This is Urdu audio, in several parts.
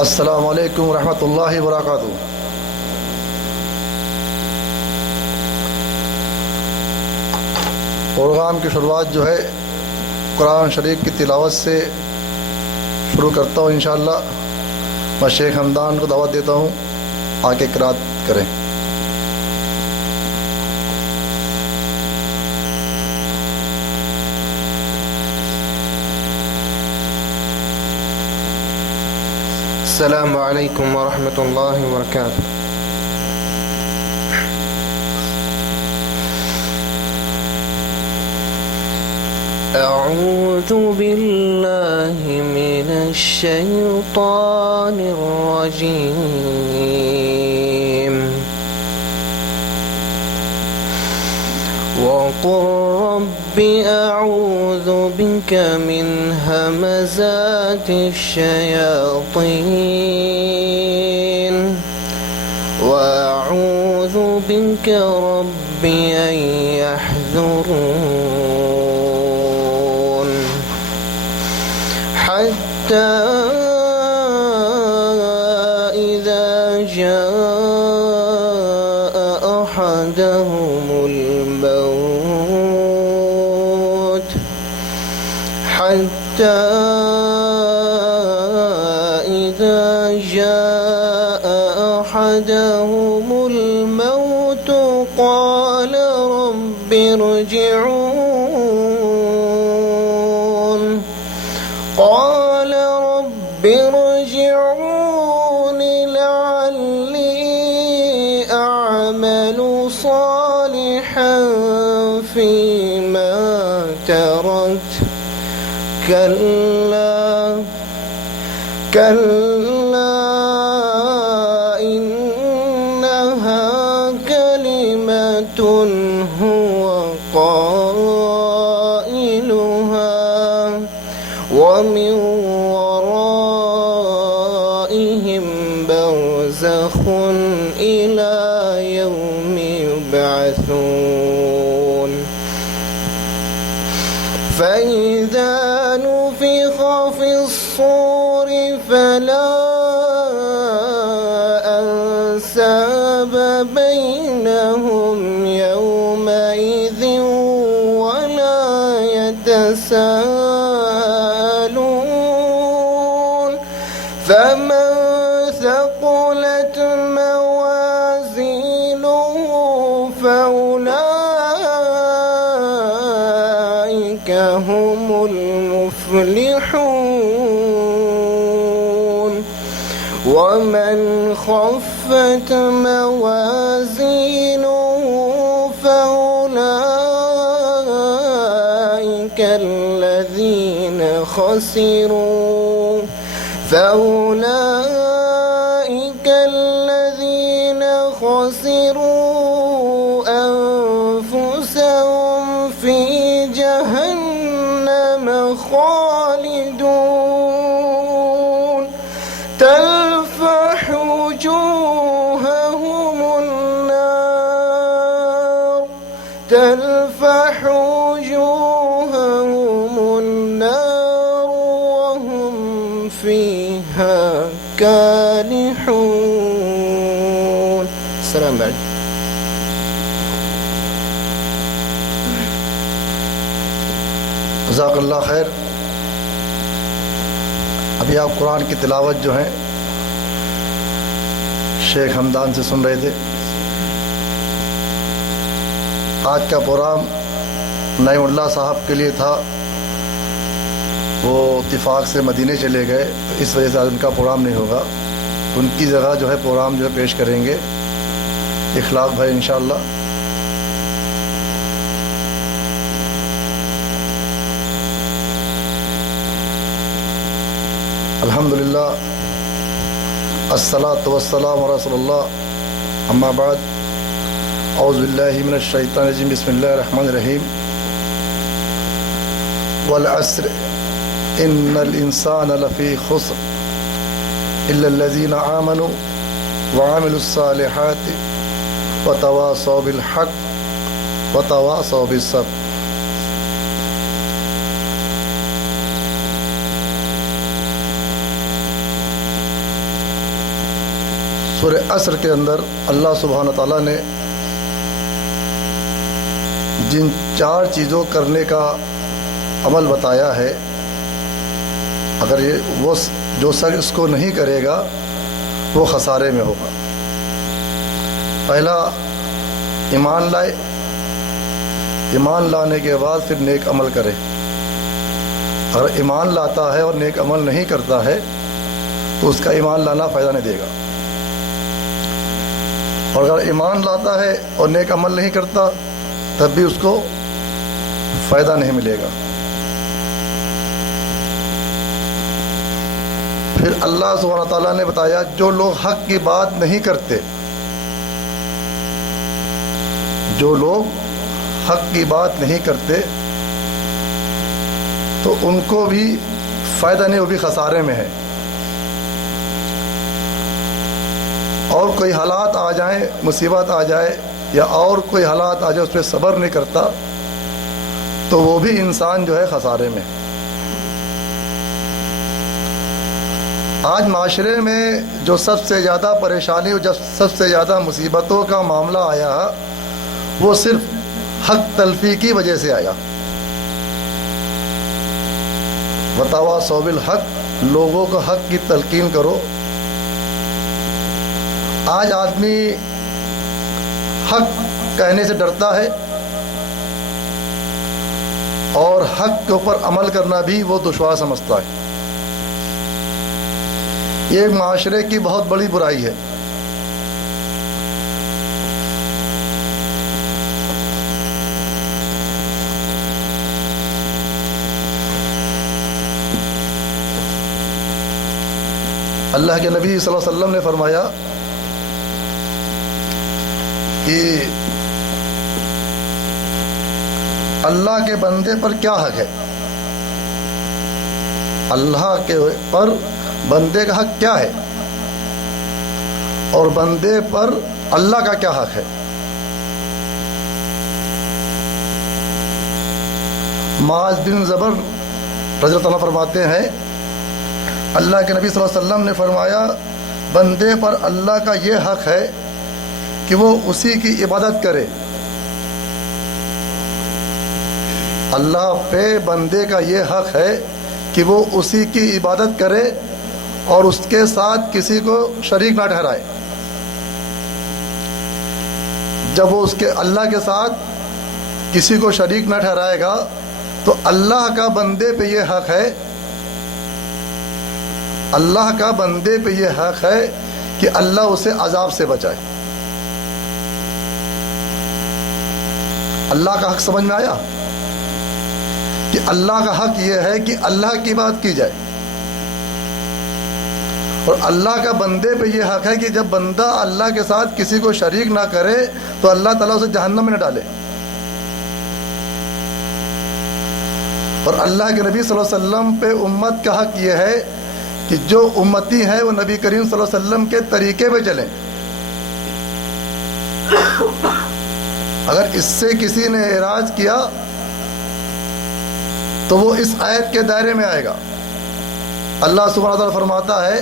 السلام علیکم ورحمۃ اللہ وبرکاتہ۔ پروگرام کی شروعات جو ہے قرآن شریف کی تلاوت سے شروع کرتا ہوں انشاءاللہ۔ میں شیخ حمدان کو دعوت دیتا ہوں آ کے قرات کریں۔ السلام علیکم ورحمۃ اللہ وبرکاتہ۔ اعوذ باللہ من الشیطان الرجیم وقل رب اعوذ بک من همزات الشیاطین واعوذ بک رب ان يحضرون حتى إذا جاء أحدهم الموت قال رب ارجعون لعلي أعمل صالحا فيما تركت كلا إنها كلمة هو قائلها ومن ورائهم برزخ إلى يوم يبعثون فإذا نفخ في الصور فلا أنساب بينهم يومئذ ولا يتساءلون فمن ثقلت موازينه فأولئك هم المفلحون ومن خفت موازينه فأولئك الذين خسروا أنفسهم في جهنم خالدون تلفح وجوههم النار وهم فيها كالحون۔ السلام علیکم۔ جزاک اللہ خیر۔ ابھی آپ قرآن کی تلاوت جو ہے شیخ حمدان سے سن رہے تھے۔ آج کا پروگرام نعیم اللہ صاحب کے لیے تھا، وہ اتفاق سے مدینے چلے گئے تو اس وجہ سے آج ان کا پروگرام نہیں ہوگا۔ ان کی جگہ جو ہے پروگرام جو ہے پیش کریں گے اخلاق بھائی انشاءاللہ۔ الحمدللہ الصلاۃ والسلام علی رسول اللہ، اما بعد، اعوذ باللہ من الشیطان الرجیم، بسم اللہ الرحمن الرحیم۔ والعصر ان الانسان لفی خسر الا الذین آمنوا وعملوا الصالحات وتواصوا بالحق وتواصوا بالصبر۔ سورہ عصر کے اندر اللہ سبحانہ تعالیٰ نے جن 4 چیزوں کرنے کا عمل بتایا ہے، اگر وہ جو شخص اس کو نہیں کرے گا وہ خسارے میں ہوگا۔ پہلا، ایمان لائے، ایمان لانے کے بعد پھر نیک عمل کرے۔ اگر ایمان لاتا ہے اور نیک عمل نہیں کرتا ہے تو اس کا ایمان لانا فائدہ نہیں دے گا، اور اگر ایمان لاتا ہے اور نیک عمل نہیں کرتا تب بھی اس کو فائدہ نہیں ملے گا۔ پھر اللہ سبحانہ تعالیٰ نے بتایا جو لوگ حق کی بات نہیں کرتے، جو لوگ حق کی بات نہیں کرتے تو ان کو بھی فائدہ نہیں، وہ بھی خسارے میں ہے۔ اور کوئی حالات آ جائیں، مصیبت آ جائے یا اور کوئی حالات آ جائے، اس پہ صبر نہیں کرتا تو وہ بھی انسان جو ہے خسارے میں۔ آج معاشرے میں جو سب سے زیادہ پریشانی اور سب سے زیادہ مصیبتوں کا معاملہ آیا وہ صرف حق تلفی کی وجہ سے آیا۔ وتواصوا بالحق، لوگوں کو حق کی تلقین کرو۔ آج آدمی حق کہنے سے ڈرتا ہے اور حق کے اوپر عمل کرنا بھی وہ دشوار سمجھتا ہے۔ یہ ایک معاشرے کی بہت بڑی برائی ہے۔ اللہ کے نبی صلی اللہ علیہ وسلم نے فرمایا کہ اللہ کے بندے پر کیا حق ہے، اللہ کے پر بندے کا حق کیا ہے اور بندے پر اللہ کا کیا حق ہے۔ معاذ بن جبل رضی اللہ عنہ فرماتے ہیں اللہ کے نبی صلی اللہ علیہ وسلم نے فرمایا بندے پر اللہ کا یہ حق ہے کہ وہ اسی کی عبادت کرے۔ اللہ پہ بندے کا یہ حق ہے کہ وہ اسی کی عبادت کرے اور اس کے ساتھ کسی کو شریک نہ ٹھہرائے۔ جب وہ اس کے اللہ کے ساتھ کسی کو شریک نہ ٹھہرائے گا تو اللہ کا بندے پہ یہ حق ہے، اللہ کا بندے پہ یہ حق ہے کہ اللہ اسے عذاب سے بچائے۔ اللہ کا حق سمجھ میں آیا کہ اللہ کا حق یہ ہے کہ اللہ کی بات کی جائے، اور اللہ کا بندے پہ یہ حق ہے کہ جب بندہ اللہ کے ساتھ کسی کو شریک نہ کرے تو اللہ تعالیٰ اسے جہنم میں نہ ڈالے۔ اور اللہ کے نبی صلی اللہ علیہ وسلم پہ امت کا حق یہ ہے کہ جو امتی ہے وہ نبی کریم صلی اللہ علیہ وسلم کے طریقے پہ چلیں۔ اگر اس سے کسی نے اعراض کیا تو وہ اس آیت کے دائرے میں آئے گا۔ اللہ سبحانہ تعالیٰ فرماتا ہے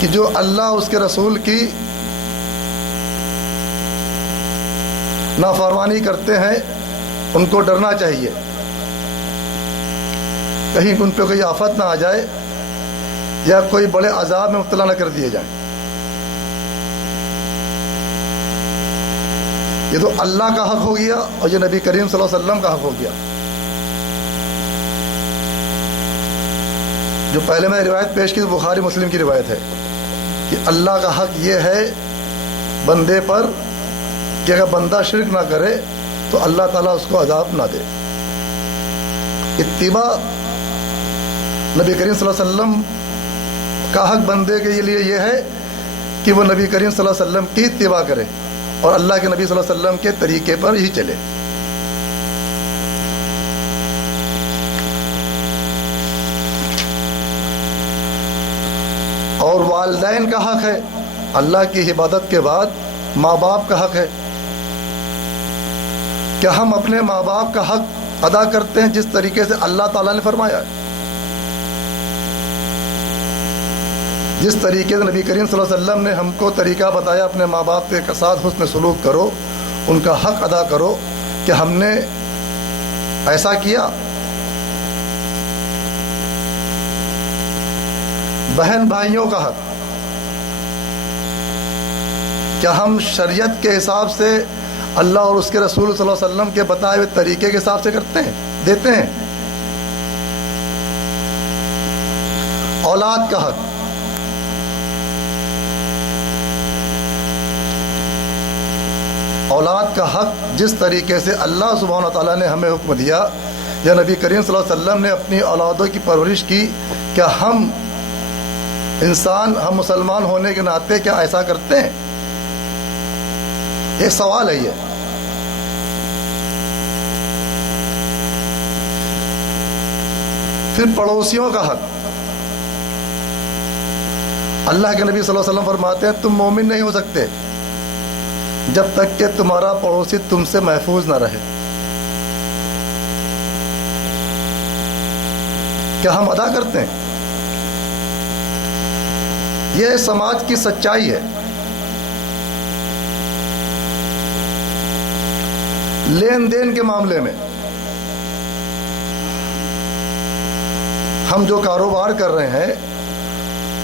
کہ جو اللہ اس کے رسول کی نافرمانی کرتے ہیں ان کو ڈرنا چاہیے، کہیں ان پہ کوئی آفت نہ آ جائے یا کوئی بڑے عذاب میں مبتلا نہ کر دیے جائیں۔ یہ تو اللہ کا حق ہو گیا اور یہ نبی کریم صلی اللہ علیہ وسلم کا حق ہو گیا۔ جو پہلے میں نے روایت پیش کی بخاری مسلم کی روایت ہے کہ اللہ کا حق یہ ہے بندے پر کہ اگر بندہ شرک نہ کرے تو اللہ تعالیٰ اس کو عذاب نہ دے۔ اتباع نبی کریم صلی اللہ علیہ وسلم کا حق بندے کے لیے یہ ہے کہ وہ نبی کریم صلی اللہ علیہ وسلم کی اتباع کرے اور اللہ کے نبی صلی اللہ علیہ وسلم کے طریقے پر ہی چلے۔ اور والدین کا حق ہے، اللہ کی عبادت کے بعد ماں باپ کا حق ہے۔ کیا ہم اپنے ماں باپ کا حق ادا کرتے ہیں جس طریقے سے اللہ تعالیٰ نے فرمایا ہے؟ جس طریقے سے نبی کریم صلی اللہ علیہ وسلم نے ہم کو طریقہ بتایا اپنے ماں باپ کے ساتھ حسن سلوک کرو، ان کا حق ادا کرو، کہ ہم نے ایسا کیا؟ بہن بھائیوں کا حق، کیا ہم شریعت کے حساب سے اللہ اور اس کے رسول صلی اللہ علیہ وسلم کے بتائے ہوئے طریقے کے حساب سے کرتے ہیں، دیتے ہیں؟ اولاد کا حق، اولاد کا حق جس طریقے سے اللہ سبحانہ و تعالیٰ نے ہمیں حکم دیا یا نبی کریم صلی اللہ علیہ وسلم نے اپنی اولادوں کی پرورش کی، کیا ہم انسان، ہم مسلمان ہونے کے ناطے کیا ایسا کرتے ہیں؟ ایک سوال ہے یہ۔ پھر پڑوسیوں کا حق، اللہ کے نبی صلی اللہ علیہ وسلم فرماتے ہیں تم مومن نہیں ہو سکتے جب تک کہ تمہارا پڑوسی تم سے محفوظ نہ رہے۔ کیا ہم ادا کرتے ہیں؟ یہ سماج کی سچائی ہے۔ لین دین کے معاملے میں ہم جو کاروبار کر رہے ہیں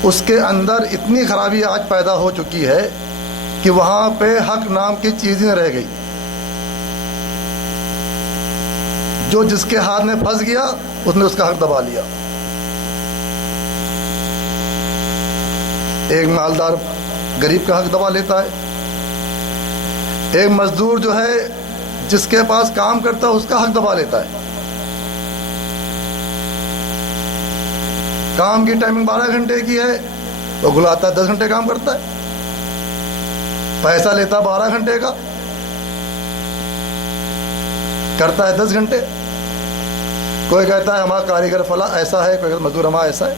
اس کے اندر اتنی خرابی آج پیدا ہو چکی ہے کہ وہاں پہ حق نام کی چیز ہی نہ رہ گئی۔ جو جس کے ہاتھ میں پھنس گیا اس نے اس کا حق دبا لیا۔ ایک مالدار غریب کا حق دبا لیتا ہے، ایک مزدور جو ہے جس کے پاس کام کرتا ہے اس کا حق دبا لیتا ہے۔ کام کی ٹائمنگ 12 گھنٹے کی ہے تو گلاتا ہے 10 گھنٹے کام کرتا ہے، پیسہ لیتا 12 گھنٹے کا، کرتا ہے 10 گھنٹے۔ کوئی کہتا ہے ہمارا کاریگر فلاں ایسا ہے، کوئی مزدور ہمارا ایسا ہے۔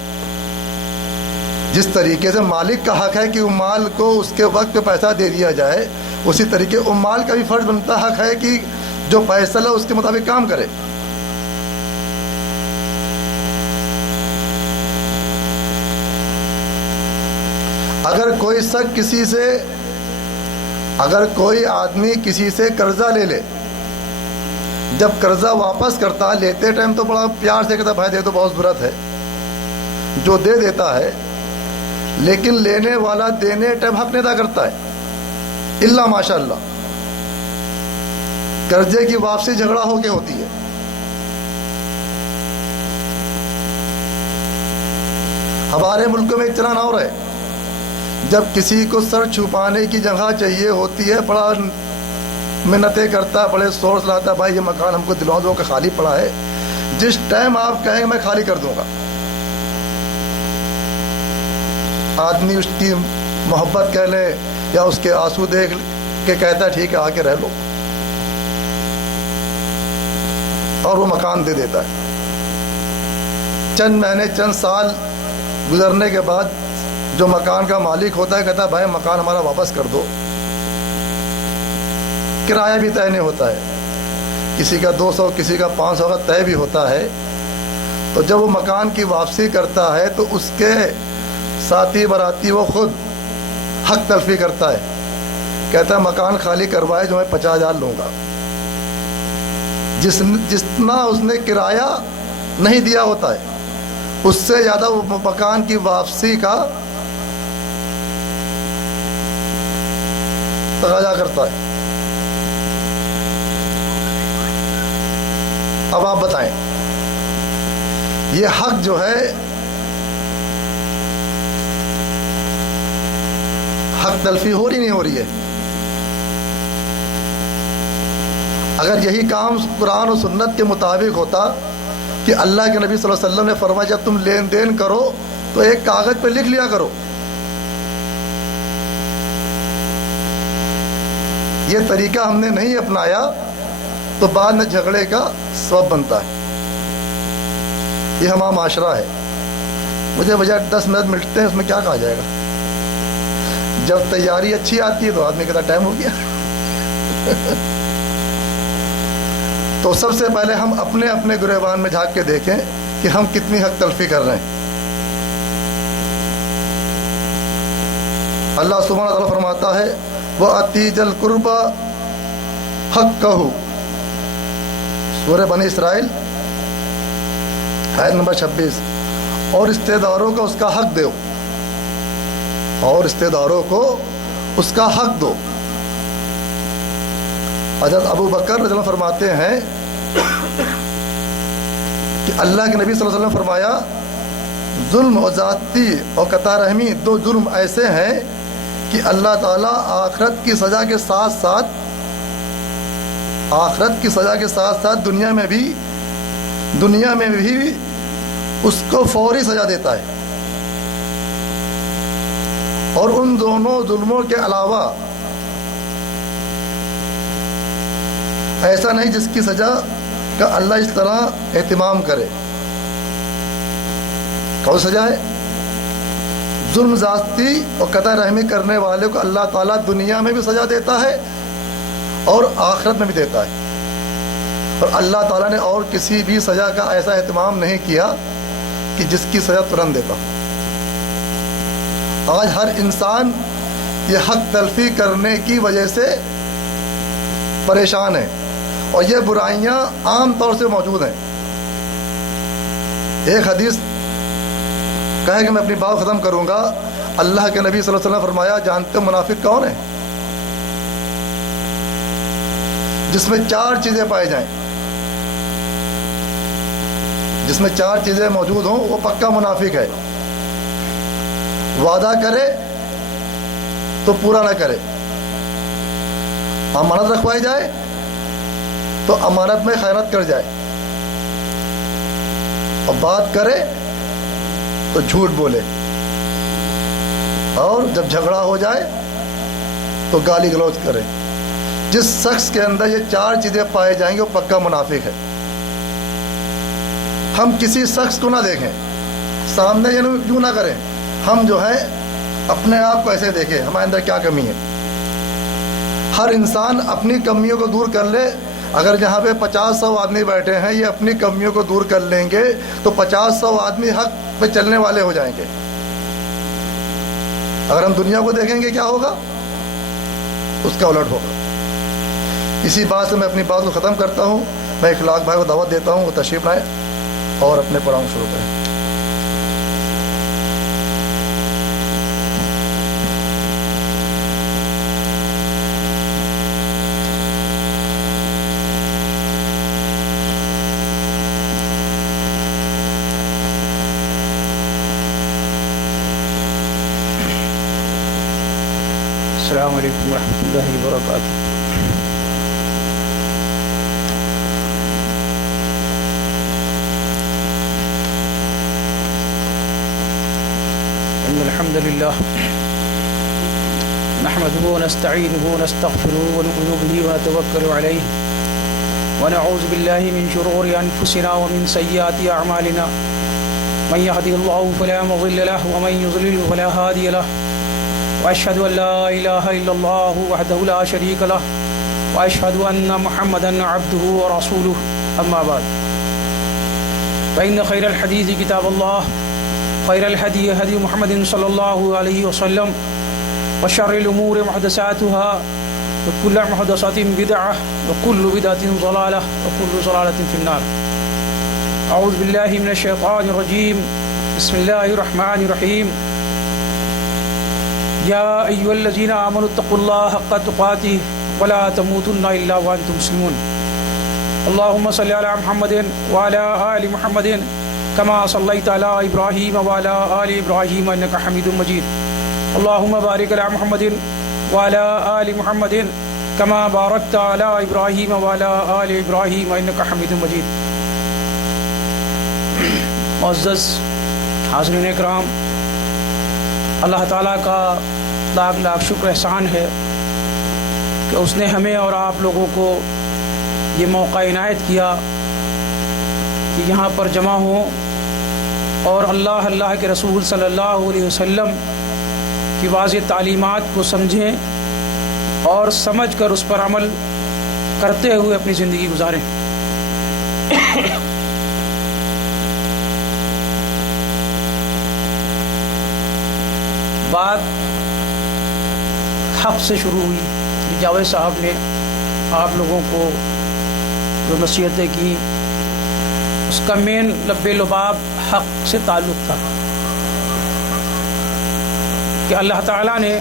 جس طریقے سے مالک کا حق ہے کہ وہ مال کو اس کے وقت پہ پیسہ دے دیا جائے، اسی طریقے مال کا بھی فرض بنتا حق ہے کہ جو فیصلہ ہے اس کے مطابق کام کرے۔ اگر کوئی شخص کسی سے، اگر کوئی آدمی کسی سے قرضہ لے لے، جب قرضہ واپس کرتا ہے لیتے ٹائم تو بڑا پیار سے کہتا بھائی دے تو بہت ضرورت ہے، جو دے دیتا ہے، لیکن لینے والا دینے ٹائم حق نہیں ادا کرتا ہے، الا ماشاء اللہ قرضے کی واپسی جھگڑا ہو کے ہوتی ہے۔ ہمارے ملک میں ایک چلان اور ہے، جب کسی کو سر چھپانے کی جگہ چاہیے ہوتی ہے بڑا منتیں کرتا ہے، بڑے سورس لاتا ہے بھائی یہ مکان ہم کو دلوا دو کہ خالی پڑا ہے، جس ٹائم آپ کہیں گے میں خالی کر دوں گا، آدمی اس کی محبت کہہ لے یا اس کے آنسو دیکھ کے کہتا ہے ٹھیک ہے آ کے رہ لو، اور وہ مکان دے دیتا ہے۔ چند مہینے چند سال گزرنے کے بعد جو مکان کا مالک ہوتا ہے کہتا ہے بھائی مکان ہمارا واپس کر دو، کرایہ بھی طے نہیں ہوتا ہے، کسی کا 200 کسی کا 500 کا طے بھی ہوتا ہے۔ تو جب وہ مکان کی واپسی کرتا ہے تو اس کے ساتھی براتی وہ خود حق تلفی کرتا ہے، کہتا ہے مکان خالی کروائے جو میں 50,000 لوں گا، جتنا اس نے کرایہ نہیں دیا ہوتا ہے اس سے زیادہ وہ مکان کی واپسی کا تقاضا کرتا ہے۔ اب آپ بتائیں یہ حق جو ہے حق تلفی ہو رہی نہیں ہو رہی ہے؟ اگر یہی کام قرآن و سنت کے مطابق ہوتا کہ اللہ کے نبی صلی اللہ علیہ وسلم نے فرمایا جب تم لین دین کرو تو ایک کاغذ پہ لکھ لیا کرو، یہ طریقہ ہم نے نہیں اپنایا تو بعد میں جھگڑے کا سبب بنتا ہے۔ یہ ہمارا معاشرہ ہے۔ مجھے بجائے 10 منٹ ملتے ہیں اس میں کیا کہا جائے گا؟ جب تیاری اچھی آتی ہے تو آدمی کہتا ٹائم ہو گیا۔ تو سب سے پہلے ہم اپنے اپنے گریبان میں جھانک کے دیکھیں کہ ہم کتنی حق تلفی کر رہے ہیں۔ اللہ سبحانہ تعالیٰ فرماتا ہے وَأَتِي ذَا الْقُرْبَى حَقَّهُ، سورہ بنی اسرائیل آیت نمبر 26، اور رشتہ داروں کو اس کا حق دو، اور رشتہ داروں کو اس کا حق دو۔ حضرت ابو بکر رضی اللہ عنہ فرماتے ہیں کہ اللہ کے نبی صلی اللہ علیہ وسلم فرمایا ظلم و زیادتی اور قطع رحمی دو جرم ایسے ہیں کہ اللہ تعالیٰ آخرت کی سزا کے ساتھ ساتھ دنیا میں بھی اس کو فوری سزا دیتا ہے، اور ان دونوں ظلموں کے علاوہ ایسا نہیں جس کی سزا کا اللہ اس طرح اہتمام کرے۔ کون سزا ہے؟ ظلم زیادتی اور قطع رحمی کرنے والے کو اللہ تعالیٰ دنیا میں بھی سزا دیتا ہے اور آخرت میں بھی دیتا ہے، اور اللہ تعالیٰ نے اور کسی بھی سزا کا ایسا اہتمام نہیں کیا کہ جس کی سزا ترنت دیتا۔ آج ہر انسان یہ حق تلفی کرنے کی وجہ سے پریشان ہے، اور یہ برائیاں عام طور سے موجود ہیں۔ ایک حدیث کہے کہ میں اپنی بات ختم کروں گا، اللہ کے نبی صلی اللہ علیہ وسلم فرمایا جانتے منافق کون ہے؟ جس میں 4 چیزیں پائی جائیں، جس میں 4 چیزیں موجود ہوں وہ پکا منافق ہے۔ وعدہ کرے تو پورا نہ کرے، امانت رکھوائی جائے تو امانت میں خیانت کر جائے، اور بات کرے تو جھوٹ بولے، اور جب جھگڑا ہو جائے تو گالی گلوچ کرے۔ جس شخص کے اندر یہ 4 چیزیں پائے جائیں گے وہ پکا منافق ہے۔ ہم کسی شخص کو نہ دیکھیں، سامنے یوں نہ کریں، ہم جو ہے اپنے آپ کو ایسے دیکھیں ہمارے اندر کیا کمی ہے۔ ہر انسان اپنی کمیوں کو دور کر لے۔ اگر جہاں پہ 50-100 آدمی بیٹھے ہیں یہ اپنی کمیوں کو دور کر لیں گے تو 50-100 آدمی حق پہ چلنے والے ہو جائیں گے۔ اگر ہم دنیا کو دیکھیں گے کیا ہوگا؟ اس کا الٹ ہوگا۔ اسی بات سے میں اپنی بات کو ختم کرتا ہوں۔ میں اخلاق بھائی کو دعوت دیتا ہوں وہ تشریف لائیں اور اپنے پڑھاؤ شروع کریں۔ السلام علیکم ورحمۃ اللہ وبرکاتہ۔ ان الحمد للہ نحمده ونستعینه ونستغفره ونؤمن به ونتوکل علیہ ونعوذ باللہ من شرور انفسنا ومن سیئات اعمالنا من يهده الله فلا مضل له ومن يضلل فلا هادي له وأشهد أن لا إله إلا الله وحده لا شريك له وأشهد أن محمدا عبده ورسوله أما بعد فإن خير الحديث كتاب الله خير الهدي هدي محمد صلى الله عليه وسلم وشر الأمور محدثاتها وكل محدثة بدعة وكل بدعة ضلالة وكل ضلالة في النار أعوذ بالله من الشيطان الرجيم بسم الله الرحمن الرحيم یا ایھا الذین آمنوا اتقوا اللہ حق تقاته ولا تموتن الا وانتم مسلمون اللهم صل علی محمد وعلى آل محمد كما صلیت علی ابراہیم وعلى آل ابراہیم انک حمید مجید اللهم بارک علی محمد وعلى آل محمد كما بارکت علی ابراہیم وعلى آل ابراہیم انک حمید مجید۔ معزز حاضرین اکرام، اللہ تعالیٰ کا لاکھ لاکھ شکر احسان ہے کہ اس نے ہمیں اور آپ لوگوں کو یہ موقع عنایت کیا کہ یہاں پر جمع ہوں اور اللہ کے رسول صلی اللہ علیہ وسلم کی واضح تعلیمات کو سمجھیں اور سمجھ کر اس پر عمل کرتے ہوئے اپنی زندگی گزاریں۔ بات حق سے شروع ہوئی. جاوید صاحب نے آپ لوگوں کو جو نصیحتیں کی اس کا مین لب لباب حق سے تعلق تھا کہ اللہ تعالیٰ نے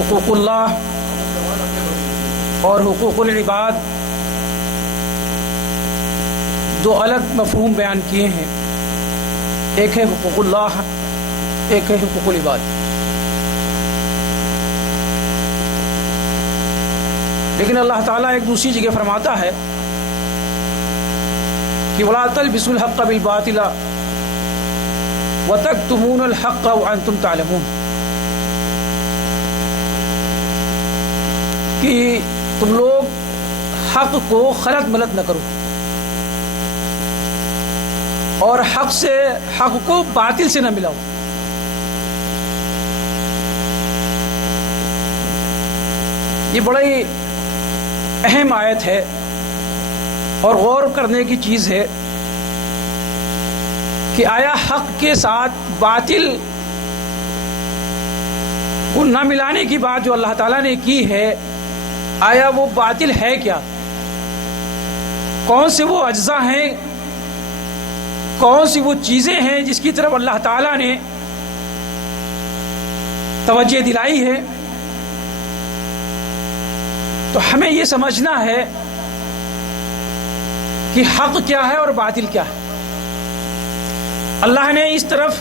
حقوق اللہ اور حقوق العباد دو الگ مفہوم بیان کیے ہیں. ایک ہے حقوق اللہ، ایک ہے حقوق العباد. لیکن اللہ تعالیٰ ایک دوسری جگہ فرماتا ہے کہ وَلَا تَلْبِسُوا الْحَقَّ بِالْبَاطِلِ وَتَكْتُمُونَ الْحَقَّ وَأَنْتُمْ تَعْلَمُونَ، کہ تم لوگ حق کو خلط ملط نہ کرو اور حق کو باطل سے نہ ملاؤ. یہ بڑی اہم آیت ہے اور غور کرنے کی چیز ہے کہ آیا حق کے ساتھ باطل کو نہ ملانے کی بات جو اللہ تعالیٰ نے کی ہے، آیا وہ باطل ہے کیا؟ کون سے وہ اجزاء ہیں، کون سی وہ چیزیں ہیں جس کی طرف اللہ تعالیٰ نے توجہ دلائی ہے؟ تو ہمیں یہ سمجھنا ہے کہ حق کیا ہے اور باطل کیا ہے. اللہ نے اس طرف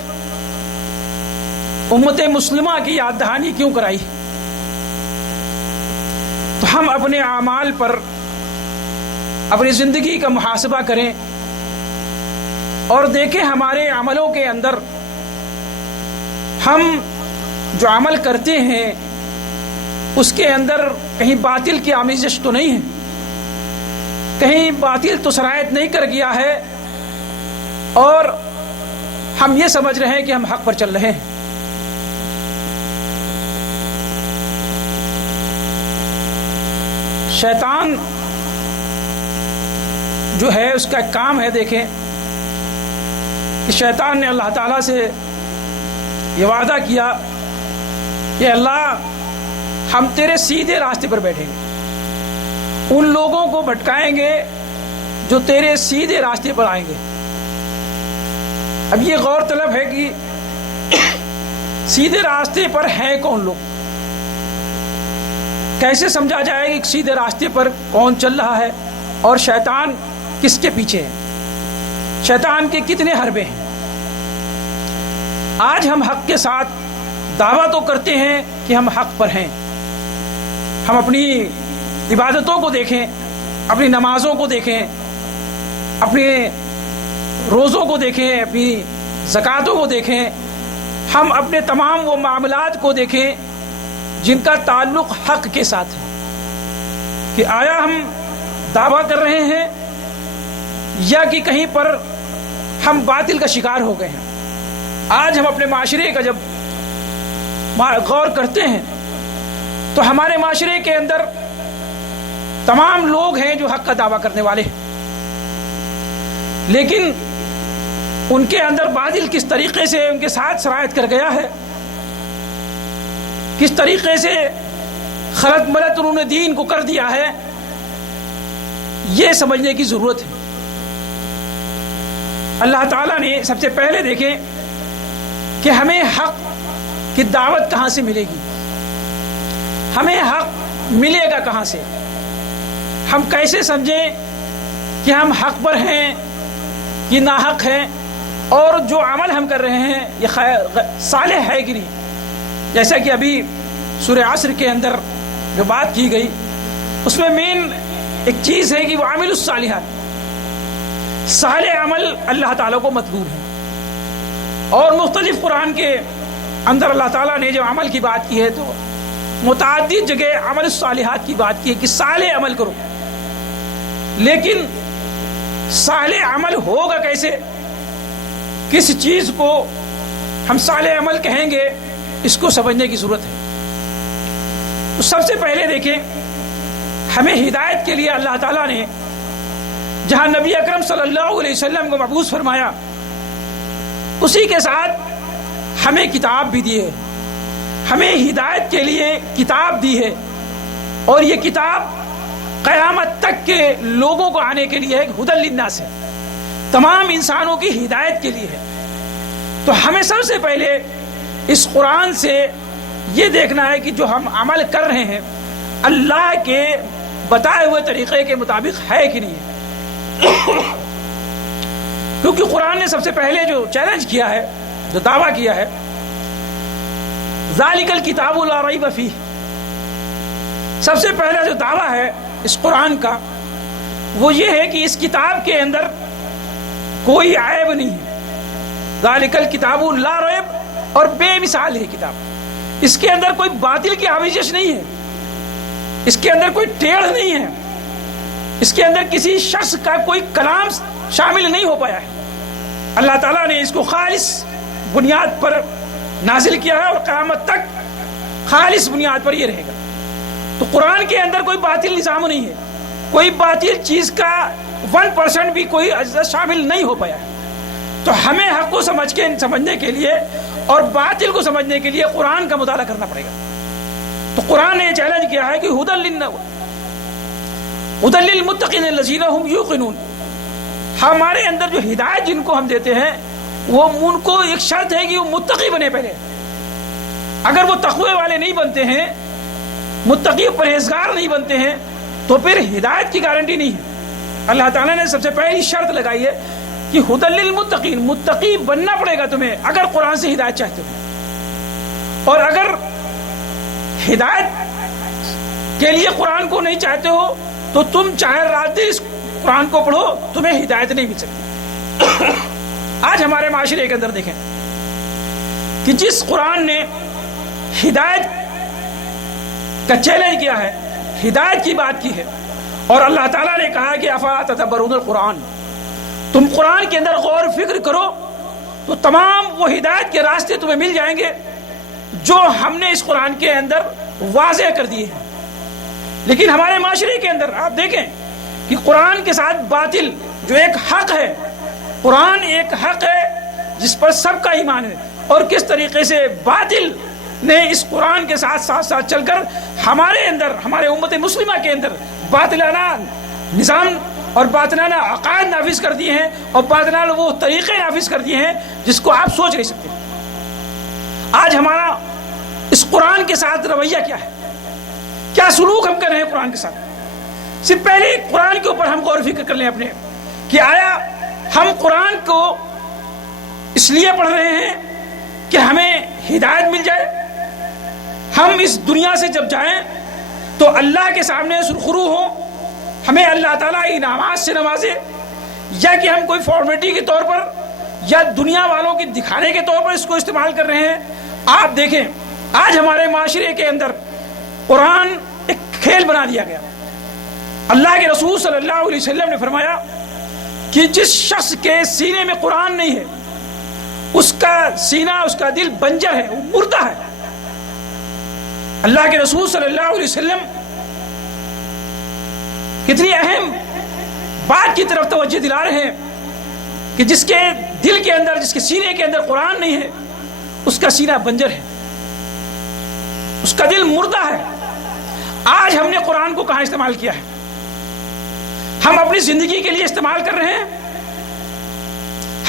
امت مسلمہ کی یاد دہانی کیوں کرائی؟ تو ہم اپنے اعمال پر اپنی زندگی کا محاسبہ کریں اور دیکھیں ہمارے عملوں کے اندر ہم جو عمل کرتے ہیں اس کے اندر کہیں باطل کی آمیزش تو نہیں ہے، کہیں باطل تو سرایت نہیں کر گیا ہے اور ہم یہ سمجھ رہے ہیں کہ ہم حق پر چل رہے ہیں. شیطان جو ہے اس کا ایک کام ہے، دیکھیں کہ شیطان نے اللہ تعالیٰ سے یہ وعدہ کیا کہ اللہ ہم تیرے سیدھے راستے پر بیٹھیں گے، ان لوگوں کو بھٹکائیں گے جو تیرے سیدھے راستے پر آئیں گے. اب یہ غور طلب ہے کہ سیدھے راستے پر ہیں کون لوگ، کیسے سمجھا جائے کہ سیدھے راستے پر کون چل رہا ہے اور شیطان کس کے پیچھے ہے، شیطان کے کتنے حربے ہیں. آج ہم حق کے ساتھ دعویٰ تو کرتے ہیں کہ ہم حق پر ہیں. ہم اپنی عبادتوں کو دیکھیں، اپنی نمازوں کو دیکھیں، اپنے روزوں کو دیکھیں، اپنی زکاتوں کو دیکھیں، ہم اپنے تمام وہ معاملات کو دیکھیں جن کا تعلق حق کے ساتھ ہے کہ آیا ہم دعویٰ کر رہے ہیں یا کہ کہیں پر ہم باطل کا شکار ہو گئے ہیں. آج ہم اپنے معاشرے کا جب غور کرتے ہیں تو ہمارے معاشرے کے اندر تمام لوگ ہیں جو حق کا دعویٰ کرنے والے ہیں، لیکن ان کے اندر باطل کس طریقے سے ان کے ساتھ سرایت کر گیا ہے، کس طریقے سے خلط ملط انہوں نے دین کو کر دیا ہے، یہ سمجھنے کی ضرورت ہے. اللہ تعالیٰ نے سب سے پہلے دیکھیں کہ ہمیں حق کی دعوت کہاں سے ملے گی، ہمیں حق ملے گا کہاں سے، ہم کیسے سمجھیں کہ ہم حق پر ہیں کہ ناحق ہیں، اور جو عمل ہم کر رہے ہیں یہ صالح ہے کہ نہیں. جیسا کہ ابھی سورہ عصر کے اندر جو بات کی گئی اس میں مین ایک چیز ہے کہ وہ عامل الصالحات، صالح عمل اللہ تعالیٰ کو مطلوب ہے. اور مختلف قرآن کے اندر اللہ تعالیٰ نے جو عمل کی بات کی ہے تو متعدد جگہ عمل الصالحات کی بات کی ہے کہ صالح عمل کرو. لیکن صالح عمل ہوگا کیسے، کس چیز کو ہم صالح عمل کہیں گے، اس کو سمجھنے کی ضرورت ہے. تو سب سے پہلے دیکھیں ہمیں ہدایت کے لیے اللہ تعالیٰ نے جہاں نبی اکرم صلی اللہ علیہ وسلم کو مبعوث فرمایا اسی کے ساتھ ہمیں کتاب بھی دی ہے، ہمیں ہدایت کے لیے کتاب دی ہے، اور یہ کتاب قیامت تک کے لوگوں کو آنے کے لیے ایک ہدی للناس ہے، تمام انسانوں کی ہدایت کے لیے ہے۔ تو ہمیں سب سے پہلے اس قرآن سے یہ دیکھنا ہے کہ جو ہم عمل کر رہے ہیں اللہ کے بتائے ہوئے طریقے کے مطابق ہے کہ نہیں ہے۔ کیونکہ قرآن نے سب سے پہلے جو چیلنج کیا ہے، جو دعویٰ کیا ہے، ذالک الکتاب لا ریب فیہ، سب سے پہلا جو دعویٰ ہے اس قرآن کا وہ یہ ہے کہ اس کتاب کے اندر کوئی عیب نہیں ہے۔ ذالک الکتاب لا ریب، اور بے مثال ہے کتاب، اس کے اندر کوئی باطل کی آمیزش نہیں ہے، اس کے اندر کوئی ٹیڑھ نہیں ہے، اس کے اندر کسی شخص کا کوئی کلام شامل نہیں ہو پایا ہے۔ اللہ تعالیٰ نے اس کو خالص بنیاد پر نازل کیا ہے، اور قیامت تک خالص بنیاد پر یہ رہے گا۔ تو قرآن کے اندر کوئی باطل نظام نہیں ہے، کوئی باطل چیز کا 1% بھی کوئی اجزا شامل نہیں ہو پایا ہے۔ تو ہمیں حق کو سمجھنے کے لیے اور باطل کو سمجھنے کے لیے قرآن کا مطالعہ کرنا پڑے گا۔ تو قرآن نے چیلنج کیا ہے کہ ھدی للمتقین الذین ھم یوقنون، ہمارے اندر جو ہدایت جن کو ہم دیتے ہیں وہ ان کو ایک شرط ہے کہ وہ متقی بنے پہلے۔ اگر وہ تقوی والے نہیں بنتے ہیں، متقی پرہیزگار نہیں بنتے ہیں، تو پھر ہدایت کی گارنٹی نہیں ہے۔ اللہ تعالیٰ نے سب سے پہلی شرط لگائی ہے کہ ھدی للمتقین، متقی بننا پڑے گا تمہیں اگر قرآن سے ہدایت چاہتے ہو۔ اور اگر ہدایت کے لیے قرآن کو نہیں چاہتے ہو تو تم چاہے رات دن اس قرآن کو پڑھو، تمہیں ہدایت نہیں مل سکتی۔ آج ہمارے معاشرے کے اندر دیکھیں کہ جس قرآن نے ہدایت کا چیلنج کیا ہے، ہدایت کی بات کی ہے، اور اللہ تعالیٰ نے کہا کہ افلا تدبرون القرآن، تم قرآن کے اندر غور و فکر کرو تو تمام وہ ہدایت کے راستے تمہیں مل جائیں گے جو ہم نے اس قرآن کے اندر واضح کر دیے ہیں۔ لیکن ہمارے معاشرے کے اندر آپ دیکھیں کہ قرآن کے ساتھ باطل جو ایک حق ہے، قرآن ایک حق ہے جس پر سب کا ایمان ہے، اور کس طریقے سے باطل نے اس قرآن کے ساتھ ساتھ چل کر ہمارے اندر، ہمارے امت مسلمہ کے اندر باطلانہ نظام اور باطلانہ عقائد نافذ کر دیے ہیں، اور باطلانہ وہ طریقے نافذ کر دیے ہیں جس کو آپ سوچ نہیں سکتے۔ آج ہمارا اس قرآن کے ساتھ رویہ کیا ہے، کیا سلوک ہم کر رہے ہیں قرآن کے ساتھ؟ صرف پہلے قرآن کے اوپر ہم غور و فکر کر لیں اپنے، کہ آیا ہم قرآن کو اس لیے پڑھ رہے ہیں کہ ہمیں ہدایت مل جائے، ہم اس دنیا سے جب جائیں تو اللہ کے سامنے سرخرو ہوں، ہمیں اللہ تعالیٰ انعامات سے نوازے، یا کہ ہم کوئی فارمیلٹی کے طور پر یا دنیا والوں کی دکھانے کے طور پر اس کو استعمال کر رہے ہیں؟ آپ دیکھیں آج ہمارے معاشرے کے اندر قرآن ایک کھیل بنا دیا گیا۔ اللہ کے رسول صلی اللہ علیہ وسلم نے فرمایا کہ جس شخص کے سینے میں قرآن نہیں ہے اس کا سینہ، اس کا دل بنجر ہے، وہ مردہ ہے۔ اللہ کے رسول صلی اللہ علیہ وسلم کتنی اہم بات کی طرف توجہ دلا رہے ہیں کہ جس کے دل کے اندر، جس کے سینے کے اندر قرآن نہیں ہے اس کا سینہ بنجر ہے، اس کا دل مردہ ہے۔ آج ہم نے قرآن کو کہاں استعمال کیا ہے؟ ہم اپنی زندگی کے لیے استعمال کر رہے ہیں،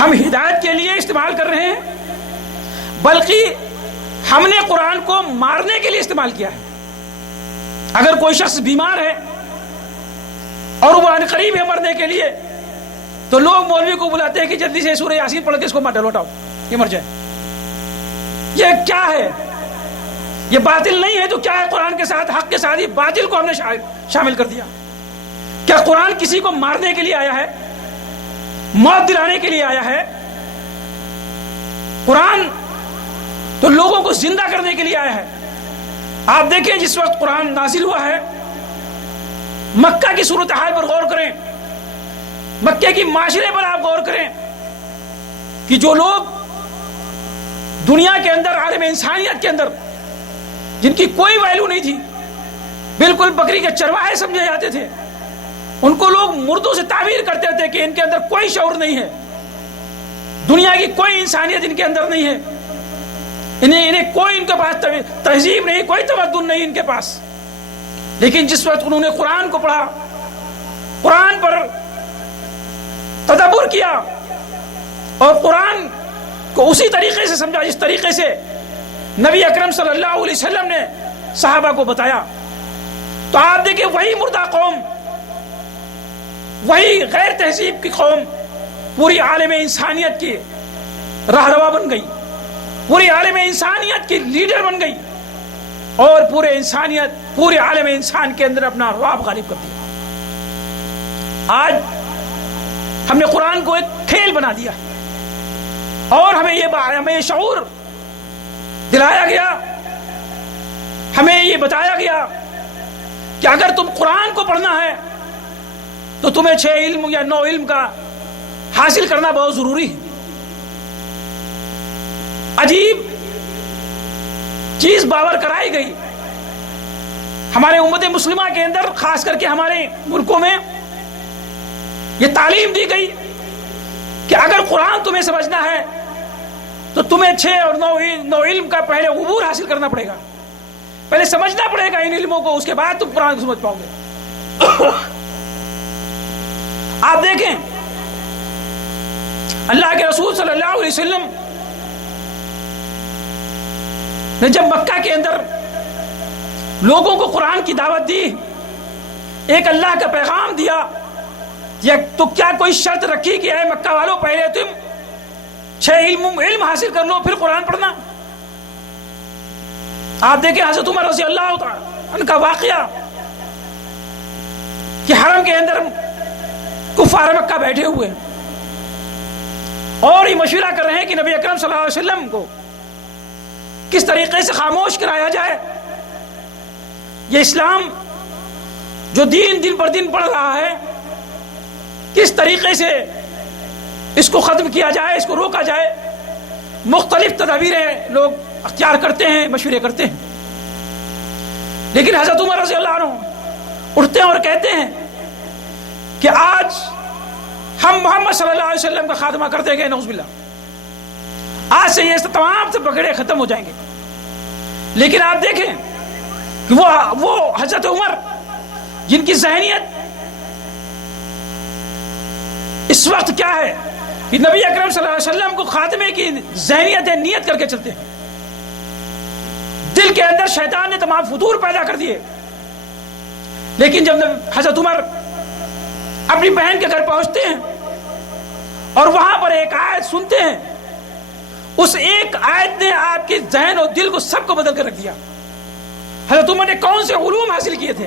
ہم ہدایت کے لیے استعمال کر رہے ہیں، بلکہ ہم نے قرآن کو مارنے کے لیے استعمال کیا ہے۔ اگر کوئی شخص بیمار ہے اور وہ قریب ہے مرنے کے لیے تو لوگ مولوی کو بلاتے ہیں کہ جلدی سے سورہ یاسین پڑھ کے اس کو مت لوٹاؤ، یہ مر جائے۔ یہ کیا ہے؟ یہ باطل نہیں ہے تو کیا ہے؟ قرآن کے ساتھ، حق کے ساتھ یہ باطل کو ہم نے شامل کر دیا۔ کیا قرآن کسی کو مارنے کے لیے آیا ہے؟ موت دلانے کے لیے آیا ہے؟ قرآن تو لوگوں کو زندہ کرنے کے لیے آیا ہے۔ آپ دیکھیں جس وقت قرآن نازل ہوا ہے، مکہ کی صورتحال پر غور کریں، مکے کی معاشرے پر آپ غور کریں کہ جو لوگ دنیا کے اندر، عالم انسانیت کے اندر جن کی کوئی ویلیو نہیں تھی، بالکل بکری کے چرواہے سمجھے جاتے تھے، ان کو لوگ مردوں سے تعبیر کرتے تھے کہ ان کے اندر کوئی شعور نہیں ہے، دنیا کی کوئی انسانیت ان کے اندر نہیں ہے۔ انہیں کوئی ان کے پاس تہذیب نہیں، کوئی تمدن نہیں ان کے پاس. لیکن جس وقت انہوں نے قرآن کو پڑھا، قرآن پر تدبر کیا اور قرآن کو اسی طریقے سے سمجھا جس طریقے سے نبی اکرم صلی اللہ علیہ وسلم نے صحابہ کو بتایا، تو آپ دیکھیں وہی مردہ قوم، وہی غیر تہذیب کی قوم پوری عالم انسانیت کی رہنما بن گئی، پوری عالم انسانیت کی لیڈر بن گئی اور پورے عالم انسان کے اندر اپنا رعب غالب کر دیا. آج ہم نے قرآن کو ایک کھیل بنا دیا اور ہمیں یہ شعور دلایا گیا، ہمیں یہ بتایا گیا کہ اگر تم قرآن کو پڑھنا ہے تو تمہیں 6 علم یا 9 علم کا حاصل کرنا بہت ضروری ہے. عجیب چیز باور کرائی گئی ہمارے امت مسلمہ کے اندر، خاص کر کے ہمارے ملکوں میں یہ تعلیم دی گئی کہ اگر قرآن تمہیں سمجھنا ہے تو تمہیں 6 اور 9 علم کا پہلے عبور حاصل کرنا پڑے گا، پہلے سمجھنا پڑے گا ان علموں کو، اس کے بعد تم قرآن کو سمجھ پاؤ گے. آپ دیکھیں اللہ کے رسول صلی اللہ علیہ وسلم نے جب مکہ کے اندر لوگوں کو قرآن کی دعوت دی، ایک اللہ کا پیغام دیا، تو کیا کوئی شرط رکھی کہ اے مکہ والوں پہلے تم 6 علم حاصل کر لو پھر قرآن پڑھنا؟ آپ دیکھیں حضرت عمر رضی اللہ تعالی عنہ کا واقعہ کہ حرم کے اندر کفار مکہ بیٹھے ہوئے اور یہ مشورہ کر رہے ہیں کہ نبی اکرم صلی اللہ علیہ وسلم کو کس طریقے سے خاموش کرایا جائے، یہ اسلام جو دن پر دن بڑھ رہا ہے کس طریقے سے اس کو ختم کیا جائے، اس کو روکا جائے. مختلف تدابیریں لوگ اختیار کرتے ہیں، مشورے کرتے ہیں، لیکن حضرت عمر رضی اللہ عنہ اٹھتے ہیں اور کہتے ہیں کہ آج ہم محمد صلی اللہ علیہ وسلم کا خاتمہ کر دیں گے، نعوذ باللہ، آج سے یہ تمام سے پکڑے ختم ہو جائیں گے. لیکن آپ دیکھیں کہ وہ حضرت عمر جن کی ذہنیت اس وقت کیا ہے کہ نبی اکرم صلی اللہ علیہ وسلم کو خاتمے کی ذہنیت نیت کر کے چلتے ہیں. دل کے اندر شیطان نے تمام فطور پیدا کر دیے، لیکن جب حضرت عمر اپنی بہن کے گھر پہنچتے ہیں اور وہاں پر ایک آیت سنتے ہیں، اس ایک آیت نے آپ کے ذہن اور دل کو سب کو بدل کر رکھ دیا. حضرت عمر نے کون سے علوم حاصل کیے تھے؟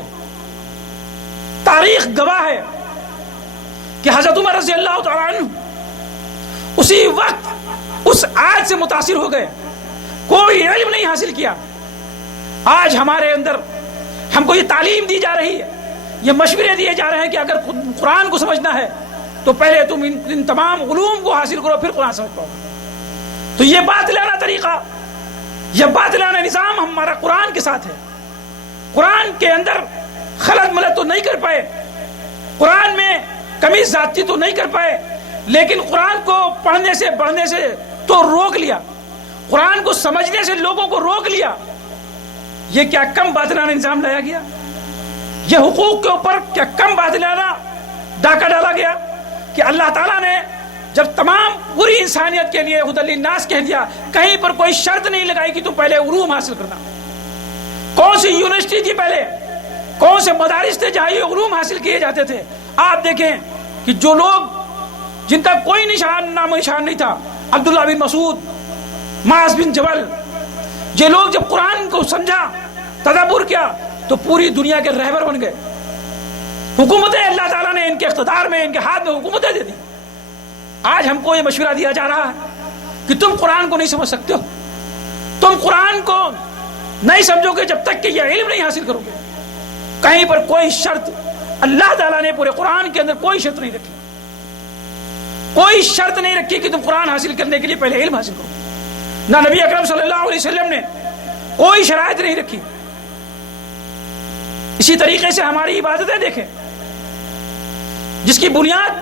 تاریخ گواہ ہے کہ حضرت عمر رضی اللہ تعالیٰ عنہ اسی وقت اس آیت سے متاثر ہو گئے، کوئی علم نہیں حاصل کیا. آج ہمارے اندر ہم کو یہ تعلیم دی جا رہی ہے، یہ مشورے دیے جا رہے ہیں کہ اگر قرآن کو سمجھنا ہے تو پہلے تم ان تمام علوم کو حاصل کرو پھر قرآن سمجھ پاؤ. تو یہ باطلانہ طریقہ، یہ باطلانہ نظام ہمارا قرآن کے ساتھ ہے. قرآن کے اندر خلط ملت تو نہیں کر پائے، قرآن میں کمی زیادتی تو نہیں کر پائے، لیکن قرآن کو پڑھنے سے پڑھنے سے تو روک لیا، قرآن کو سمجھنے سے لوگوں کو روک لیا. یہ کیا کم باطلانہ نظام لایا گیا؟ یہ حقوق کے اوپر کیا کم باطلانہ ڈاکہ ڈالا گیا کہ اللہ تعالیٰ نے جب تمام پوری انسانیت کے لیے ہدی للناس کہہ دیا، کہیں پر کوئی شرط نہیں لگائی کہ تم پہلے علوم حاصل کرنا. کون سی یونیورسٹی تھی پہلے، کون سے مدارس تھے جہاں یہ علوم حاصل کیے جاتے تھے؟ آپ دیکھیں کہ جو لوگ جن کا کوئی نام و نشان نہیں تھا، عبداللہ بن مسعود، معاذ بن جبل، یہ لوگ جب قرآن کو سمجھا، تدبر کیا تو پوری دنیا کے رہبر بن گئے. حکومتیں اللہ تعالیٰ نے ان کے اقتدار میں، ان کے ہاتھ میں حکومتیں دے دی. آج ہم کو یہ مشورہ دیا جا رہا ہے کہ تم قرآن کو نہیں سمجھ سکتے ہو، تم قرآن کو نہیں سمجھو گے جب تک کہ یہ علم نہیں حاصل کرو گے. کہیں پر کوئی شرط اللہ تعالیٰ نے پورے قرآن کے اندر کوئی شرط نہیں رکھی، کوئی شرط نہیں رکھی کہ تم قرآن حاصل کرنے کے لیے پہلے علم حاصل کرو. نہ نبی اکرم صلی اللہ علیہ وسلم نے کوئی شرائط نہیں رکھی. اسی طریقے سے ہماری عبادتیں دیکھیں جس کی بنیاد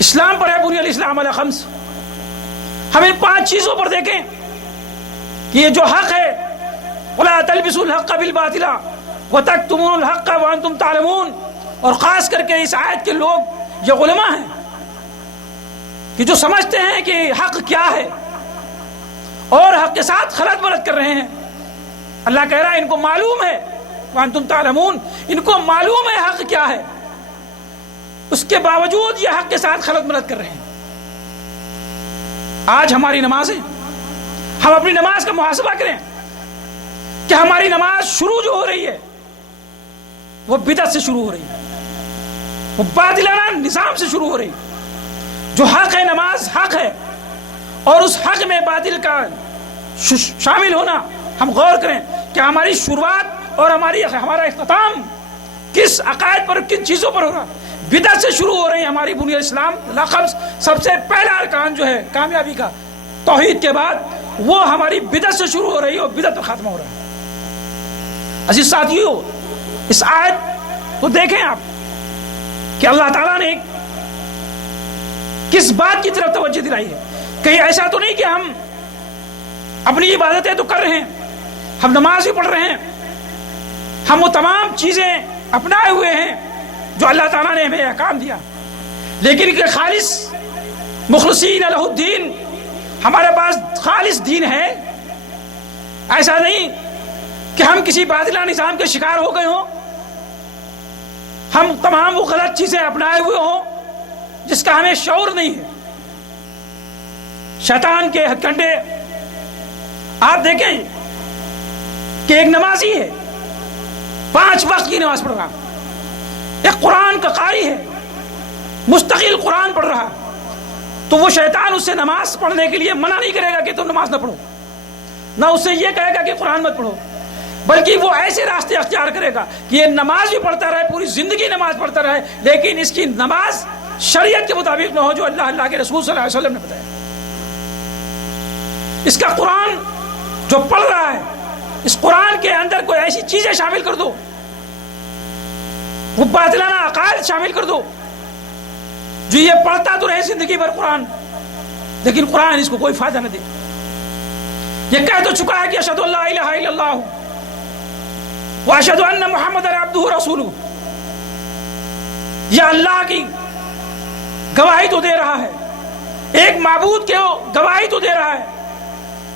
اسلام پر ہے، بنی الاسلام علی خمس. ہم ان 5 چیزوں پر دیکھیں کہ یہ جو حق ہے وَلَا تَلْبِسُوا الْحَقَّ بِالْبَاطِلِ وَتَكْتُمُونَ الْحَقَّ وَأَنْتُمْ تَعْلَمُونَ، اور خاص کر کے اس آیت کے لوگ یہ علماء ہیں کہ جو سمجھتے ہیں کہ حق کیا ہے اور حق کے ساتھ خلط ملط کر رہے ہیں۔ اللہ کہہ رہا ہے ان کو معلوم ہے، وَأَنْتُمْ تَعْلَمُونَ، ان کو معلوم ہے حق کیا ہے، اس کے باوجود یہ حق کے ساتھ خلط ملط کر رہے ہیں۔ آج ہماری نمازیں، ہم اپنی نماز کا محاسبہ کریں کہ ہماری نماز شروع جو ہو رہی ہے وہ بدعت سے شروع ہو رہی ہے، وہ باطلانہ نظام سے شروع ہو رہی ہے۔ جو حق ہے، نماز حق ہے، اور اس حق میں باطل کا شامل ہونا، ہم غور کریں کہ ہماری شروعات اور ہمارا اختتام کس عقائد پر، کن چیزوں پر ہو رہا۔ بدعت سے شروع ہو رہی ہے ہماری بنیاد اسلام لقب، سب سے پہلا ارکان جو ہے کامیابی کا توحید کے بعد، وہ ہماری بدعت سے شروع ہو رہی ہے اور بدعت پر ختم ہو رہا ہے۔ عزیز ساتھیو، اس آیت کو دیکھیں آپ کہ اللہ تعالیٰ نے کس بات کی طرف توجہ دلائی ہے۔ کہیں ایسا تو نہیں کہ ہم اپنی عبادتیں تو کر رہے ہیں، ہم نماز بھی پڑھ رہے ہیں، ہم وہ تمام چیزیں اپنائے ہوئے ہیں جو اللہ تعالیٰ نے ہمیں احکام دیا، لیکن کہ خالص مخلصین لہ الدین، ہمارے پاس خالص دین ہے؟ ایسا نہیں کہ ہم کسی باطلہ نظام کے شکار ہو گئے ہوں، ہم تمام وہ غلط چیزیں اپنائے ہوئے ہوں جس کا ہمیں شعور نہیں ہے۔ شیطان کے ہتھ کنڈے آپ دیکھیں کہ ایک نمازی ہے، 5 وقت کی نماز پڑھ رہا، ایک قرآن کا قاری ہے، مستقل قرآن پڑھ رہا، تو وہ شیطان اس سے نماز پڑھنے کے لیے منع نہیں کرے گا کہ تم نماز نہ پڑھو، نہ اس سے یہ کہے گا کہ قرآن مت پڑھو، بلکہ وہ ایسے راستے اختیار کرے گا کہ یہ نماز بھی پڑھتا رہے، پوری زندگی نماز پڑھتا رہے، لیکن اس کی نماز شریعت کے مطابق نہ ہو جو اللہ کے رسول صلی اللہ علیہ وسلم نے بتایا۔ اس کا قرآن جو پڑھ رہا ہے، اس قرآن کے اندر کوئی ایسی چیزیں شامل کر دو، وہ باطلانہ عقائد شامل کر دو، جو یہ پڑھتا تو رہے زندگی بھر قرآن، لیکن قرآن اس کو کوئی فائدہ نہ دے۔ یہ کہہ تو چکا ہے کہ اشہد ان لا الہ الا اللہ واشہد ان محمد عبدہ ورسولہ، یہ اللہ کی گواہی تو دے رہا ہے، ایک معبود کے گواہی تو دے رہا ہے،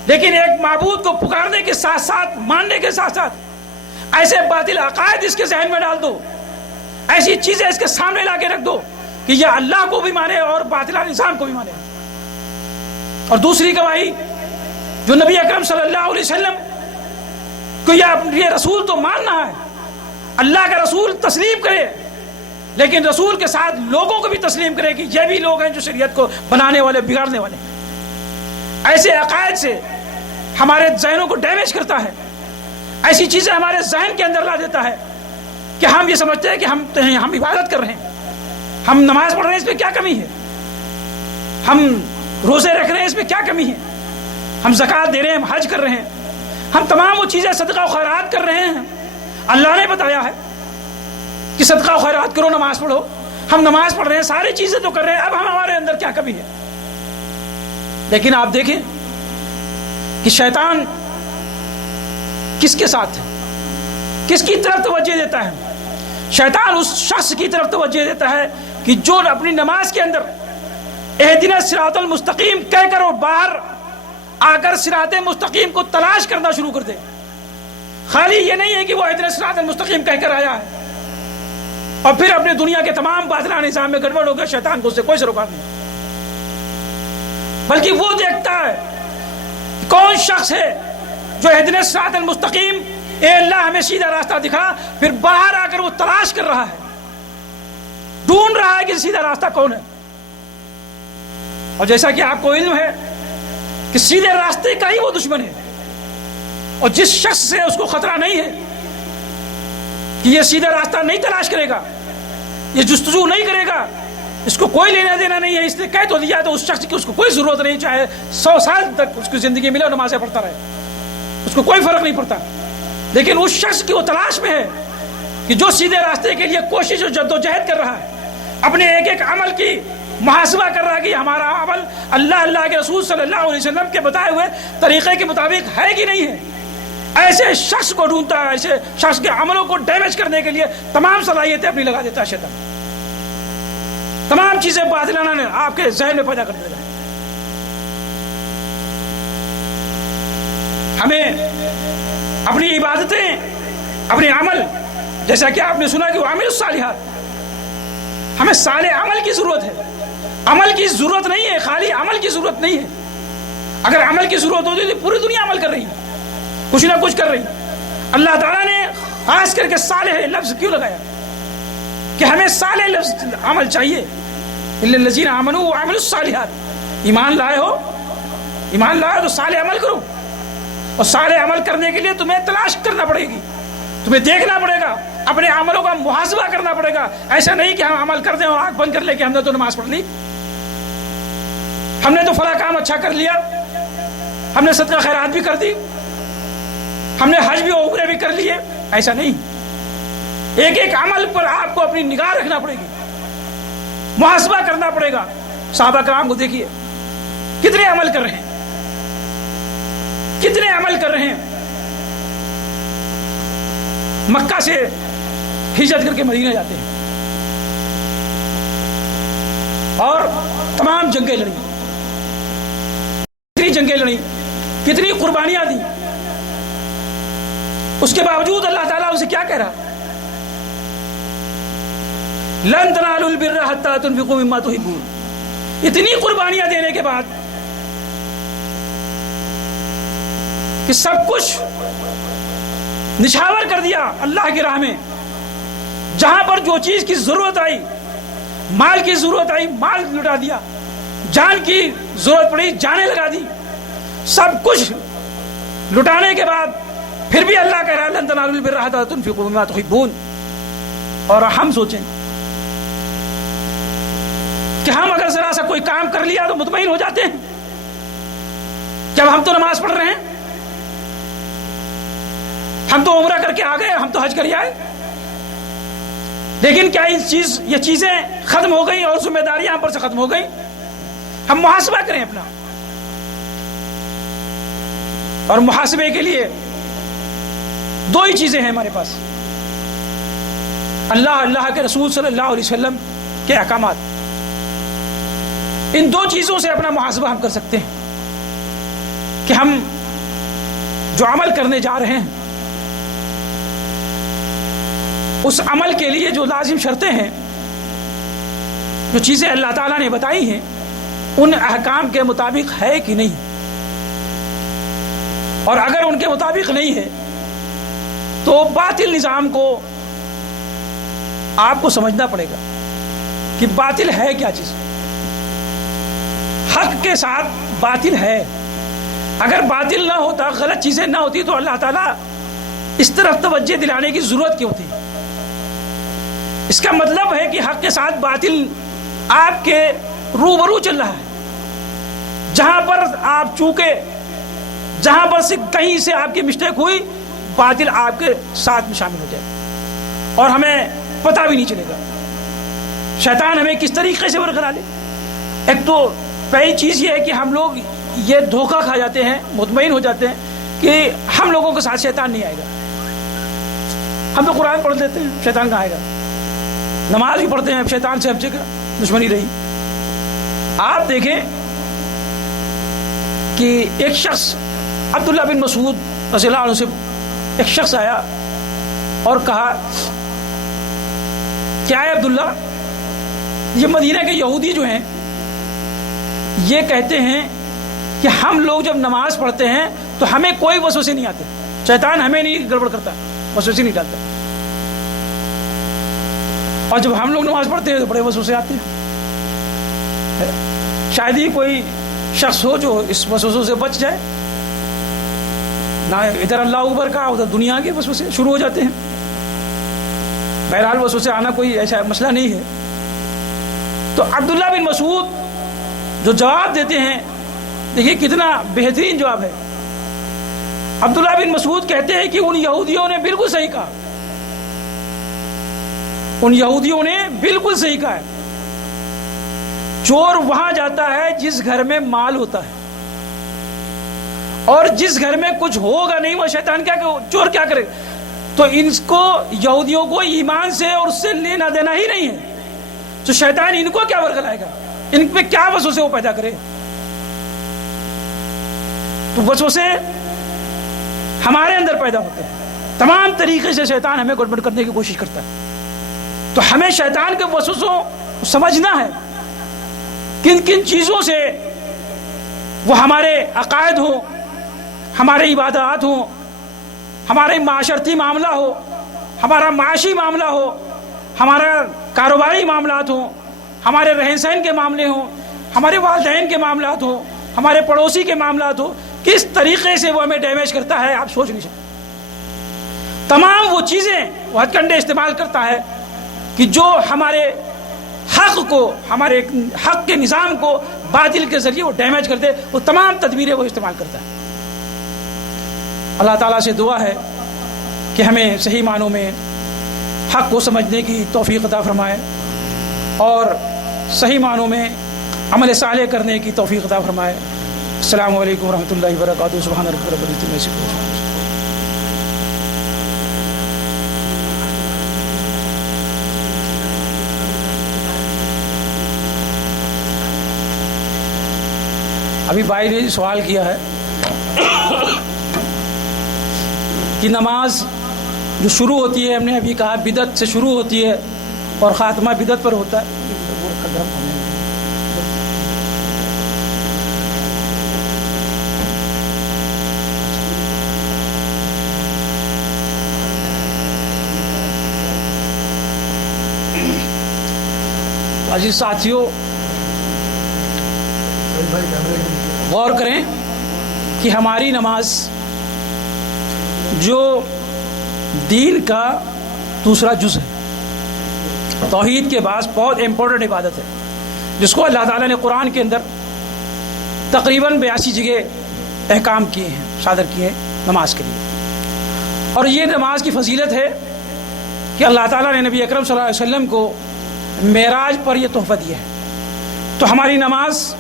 لیکن ایک معبود کو پکارنے کے ساتھ ساتھ، ماننے کے ساتھ ساتھ ایسے باطل عقائد اس کے ذہن میں ڈال دو، ایسی چیزیں اس کے سامنے لا کے رکھ دو کہ یہ اللہ کو بھی مانے اور باطلہ نظام کو بھی مانے۔ اور دوسری گواہی جو نبی اکرم صلی اللہ علیہ وسلم کو یہ رسول تو ماننا ہے، اللہ کا رسول تسلیم کرے، لیکن رسول کے ساتھ لوگوں کو بھی تسلیم کرے کہ یہ بھی لوگ ہیں جو شریعت کو بنانے والے، بگاڑنے والے۔ ایسے عقائد سے ہمارے ذہنوں کو ڈیمیج کرتا ہے، ایسی چیزیں ہمارے ذہن کے اندر لا دیتا ہے کہ ہم یہ سمجھتے ہیں کہ ہم عبادت کر رہے ہیں، ہم نماز پڑھ رہے ہیں، اس میں کیا کمی ہے، ہم روزے رکھ رہے ہیں، اس میں کیا کمی ہے، ہم زکوٰۃ دے رہے ہیں، ہم حج کر رہے ہیں، ہم تمام وہ چیزیں صدقہ و خیرات کر رہے ہیں، اللہ نے بتایا ہے کہ صدقہ و خیرات کرو، نماز پڑھو، ہم نماز پڑھ رہے ہیں، ساری چیزیں تو کر رہے ہیں، اب ہمارے اندر کیا کمی ہے؟ لیکن آپ دیکھیں کہ شیطان کس کے ساتھ ہے، کس کی طرف توجہ دیتا ہے؟ شیطان اس شخص کی طرف توجہ دیتا ہے کہ جو اپنی نماز کے اندر اہدنا الصراط المستقیم کہہ کر اور باہر آ کر صراط مستقیم کو تلاش کرنا شروع کر دے۔ خالی یہ نہیں ہے کہ وہ اہدنا الصراط المستقیم کہہ کر آیا ہے اور پھر اپنے دنیا کے تمام باطلہ نظام میں گڑبڑ ہو گیا، شیطان کو اس سے کوئی سروکار نہیں، بلکہ وہ دیکھتا ہے کون شخص ہے جو اہدنا الصراط المستقیم، اے اللہ ہمیں سیدھا راستہ دکھا، پھر باہر آ کر وہ تلاش کر رہا ہے، ڈھونڈ رہا ہے کہ سیدھا راستہ کون ہے۔ اور جیسا کہ آپ کو علم ہے کہ سیدھے راستے کا ہی وہ دشمن ہے، اور جس شخص سے اس کو خطرہ نہیں ہے کہ یہ سیدھا راستہ نہیں تلاش کرے گا، یہ جستجو نہیں کرے گا، اس کو کوئی لینا دینا نہیں ہے، اس نے کہہ تو دیا تو اس شخص کی اس کو کوئی ضرورت نہیں، چاہے 100 سال تک اس کی زندگی ملے اور نمازیں پڑھتا رہے، اس کو کوئی فرق نہیں پڑتا، لیکن اس شخص کی وہ تلاش میں ہے کہ جو سیدھے راستے کے لیے کوشش اور جدوجہد کر رہا ہے، اپنے ایک ایک عمل کی محاسبہ کر رہا ہے کہ ہمارا عمل اللہ کے رسول صلی اللہ علیہ وسلم کے بتائے ہوئے طریقے کے مطابق ہے کہ نہیں ہے. ایسے شخص کو ڈھونڈتا ہے، ایسے شخص کے عملوں کو ڈیمیج کرنے کے لیے تمام صلاحیتیں اپنی لگا دیتا ہے شیطان. تمام چیزیں باطلانہ نے آپ کے ذہن میں پیدا کر دیتا ہے. ہمیں اپنی عبادتیں، اپنے عمل، جیسا کہ آپ نے سنا کہ وہ عامل الصالحات، ہمیں صالح عمل کی ضرورت ہے. عمل کی ضرورت نہیں ہے، خالی عمل کی ضرورت نہیں ہے. اگر عمل کی ضرورت ہوتی تو پوری دنیا عمل کر رہی ہے، کچھ نہ کچھ کر رہی ہے. اللہ تعالیٰ نے خاص کر کے صالح لفظ کیوں لگایا کہ ہمیں صالح لفظ عمل چاہیے. الا الذین آمنوا وعملوا الصالحات، ایمان لائے ہو تو صالح عمل کرو. اور صالح عمل کرنے کے لیے تمہیں تلاش کرنا پڑے گی، تمہیں دیکھنا پڑے گا، اپنے عملوں کا محاسبہ کرنا پڑے گا. ایسا نہیں کہ ہم عمل کرتے ہیں اور آنکھ بند کر لے کہ ہم نے تو نماز پڑھ لی، ہم نے تو فلاں کام اچھا کر لیا، ہم نے صدقہ خیرات بھی کر دی، ہم نے حج بھی اور عمرے بھی کر لیے. ایسا نہیں. ایک ایک عمل پر آپ کو اپنی نگاہ رکھنا پڑے گی، محاسبہ کرنا پڑے گا. صحابہ کرام کو دیکھیے کتنے عمل کر رہے ہیں، کتنے عمل کر رہے ہیں. مکہ سے ہجرت کر کے مدینہ جاتے ہیں اور تمام جنگیں لڑی، کتنی جنگیں لڑی، کتنی قربانیاں دی. اس کے باوجود اللہ تعالیٰ اسے کیا کہہ رہا؟ لن تنالوا البر حتى تنفقوا مما تحبون. اتنی قربانیاں دینے کے بعد کہ سب کچھ نچھاور کر دیا اللہ کی راہ میں. جہاں پر جو چیز کی ضرورت آئی، مال کی ضرورت آئی مال لٹا دیا، جان کی ضرورت پڑی جانیں لگا دی. سب کچھ لٹانے کے بعد پھر بھی اللہ کہہ رہا ہے لن تنالوا البر حتى تنفقوا مما تحبون. اور ہم سوچیں کہ ہم اگر ذرا سا کوئی کام کر لیا تو مطمئن ہو جاتے ہیں. جب ہم تو نماز پڑھ رہے ہیں، ہم تو عمرہ کر کے آ گئے، ہم تو حج کر آئے، لیکن کیا یہ چیزیں ختم ہو گئی اور ذمہ داریاں ہم پر سے ختم ہو گئی؟ ہم محاسبہ کریں اپنا. اور محاسبے کے لیے دو ہی چیزیں ہیں ہمارے پاس، اللہ کے رسول صلی اللہ علیہ وسلم کے احکامات. ان دو چیزوں سے اپنا محاسبہ ہم کر سکتے ہیں کہ ہم جو عمل کرنے جا رہے ہیں اس عمل کے لیے جو لازم شرطیں ہیں، جو چیزیں اللہ تعالیٰ نے بتائی ہیں، ان احکام کے مطابق ہے کہ نہیں. اور اگر ان کے مطابق نہیں ہے تو باطل نظام کو آپ کو سمجھنا پڑے گا کہ باطل ہے کیا چیز. حق کے ساتھ باطل ہے. اگر باطل نہ ہوتا، غلط چیزیں نہ ہوتی تو اللہ تعالیٰ اس طرف توجہ دلانے کی ضرورت کیوں تھی؟ اس کا مطلب ہے کہ حق کے ساتھ باطل آپ کے روبرو چل رہا ہے. جہاں پر آپ چوکے، جہاں پر سے کہیں سے آپ کی مسٹیک ہوئی، باطل آپ کے ساتھ میں شامل ہو جائے اور ہمیں پتہ بھی نہیں چلے گا. شیطان ہمیں کس طریقے سے برقرار لے. ایک تو پہلی چیز یہ ہے کہ ہم لوگ یہ دھوکہ کھا جاتے ہیں، مطمئن ہو جاتے ہیں کہ ہم لوگوں کے ساتھ شیطان نہیں آئے گا. ہم تو قرآن پڑھ لیتے ہیں، شیطان کہاں آئے گا. نماز بھی پڑھتے ہیں، اب شیطان سے ہم سے دشمنی رہی. آپ دیکھیں کہ ایک شخص عبداللہ بن مسعود رضی اللہ عنہ سے ایک شخص آیا اور کہا کیا ہے عبداللہ، یہ مدینہ کے یہودی جو ہیں یہ کہتے ہیں کہ ہم لوگ جب نماز پڑھتے ہیں تو ہمیں کوئی وسوسے نہیں آتے، شیطان ہمیں نہیں گڑبڑ کرتا، وسوسے نہیں ڈالتا، اور جب ہم لوگ نماز پڑھتے ہیں تو بڑے وسوسے آتے ہیں. شاید ہی کوئی شخص ہو جو اس وسوسوں سے بچ جائے. نہ ادھر اللہ اکبر کا، ادھر دنیا کے وسوسے شروع ہو جاتے ہیں. بہرحال وسوسے آنا کوئی ایسا مسئلہ نہیں ہے. تو عبداللہ بن مسعود جو جواب دیتے ہیں، دیکھیے کتنا بہترین جواب ہے. عبداللہ بن مسعود کہتے ہیں کہ ان یہودیوں نے بالکل صحیح کہا، ان یہودیوں نے بالکل صحیح کہا ہے. چور وہاں جاتا ہے جس گھر میں مال ہوتا ہے، اور جس گھر میں کچھ ہوگا نہیں وہ شیطان چور کیا کرے؟ تو ان کو یہودیوں کو ایمان سے اور اس سے لینا دینا ہی نہیں ہے، تو شیطان ان کو کیا ورگلائے گا؟ ان پہ کیا وسوسے وہ پیدا کرے؟ تو وسوسے ہمارے اندر پیدا ہوتے ہیں، تمام طریقے سے شیطان ہمیں گڑبڑ کرنے کی کوشش کرتا ہے۔ تو ہمیں شیطان کے وسوسوں کو سمجھنا ہے، کن کن چیزوں سے وہ ہمارے عقائد ہوں، ہمارے عبادات ہوں، ہمارے معاشرتی معاملہ ہو، ہمارا معاشی معاملہ ہو، ہمارا کاروباری معاملات ہوں، ہمارے رہن سہن کے معاملے ہوں، ہمارے والدین کے معاملات ہوں، ہمارے پڑوسی کے معاملات ہوں، کس طریقے سے وہ ہمیں ڈیمیج کرتا ہے آپ سوچ نہیں سکتے۔ تمام وہ چیزیں وہ ہتھ کنڈے استعمال کرتا ہے کہ جو ہمارے حق کو، ہمارے حق کے نظام کو باطل کے ذریعے وہ ڈیمیج کرتے، وہ تمام تدبیریں وہ استعمال کرتا ہے۔ اللہ تعالیٰ سے دعا ہے کہ ہمیں صحیح معنوں میں حق کو سمجھنے کی توفیق عطا فرمائے اور صحیح معنوں میں عمل صالح کرنے کی توفیق عطا فرمائے۔ السلام علیکم ورحمۃ اللہ وبرکاتہ۔ سبحان ربک رب العزۃ عما یصفون۔ ابھی بھائی نے سوال کیا ہے کہ نماز جو شروع ہوتی ہے، ہم نے ابھی کہا بدعت سے شروع ہوتی ہے اور خاتمہ بدعت پر ہوتا ہے۔ عزیز ساتھیوں، غور کریں کہ ہماری نماز جو دین کا دوسرا جز ہے، توحید کے بعد بہت امپورٹنٹ عبادت ہے، جس کو اللہ تعالیٰ نے قرآن کے اندر تقریباً 82 جگہ احکام کیے ہیں، صادر کیے ہیں نماز کے لیے۔ اور یہ نماز کی فضیلت ہے کہ اللہ تعالیٰ نے نبی اکرم صلی اللہ علیہ وسلم کو معراج پر یہ تحفہ دیا ہے۔ تو ہماری نماز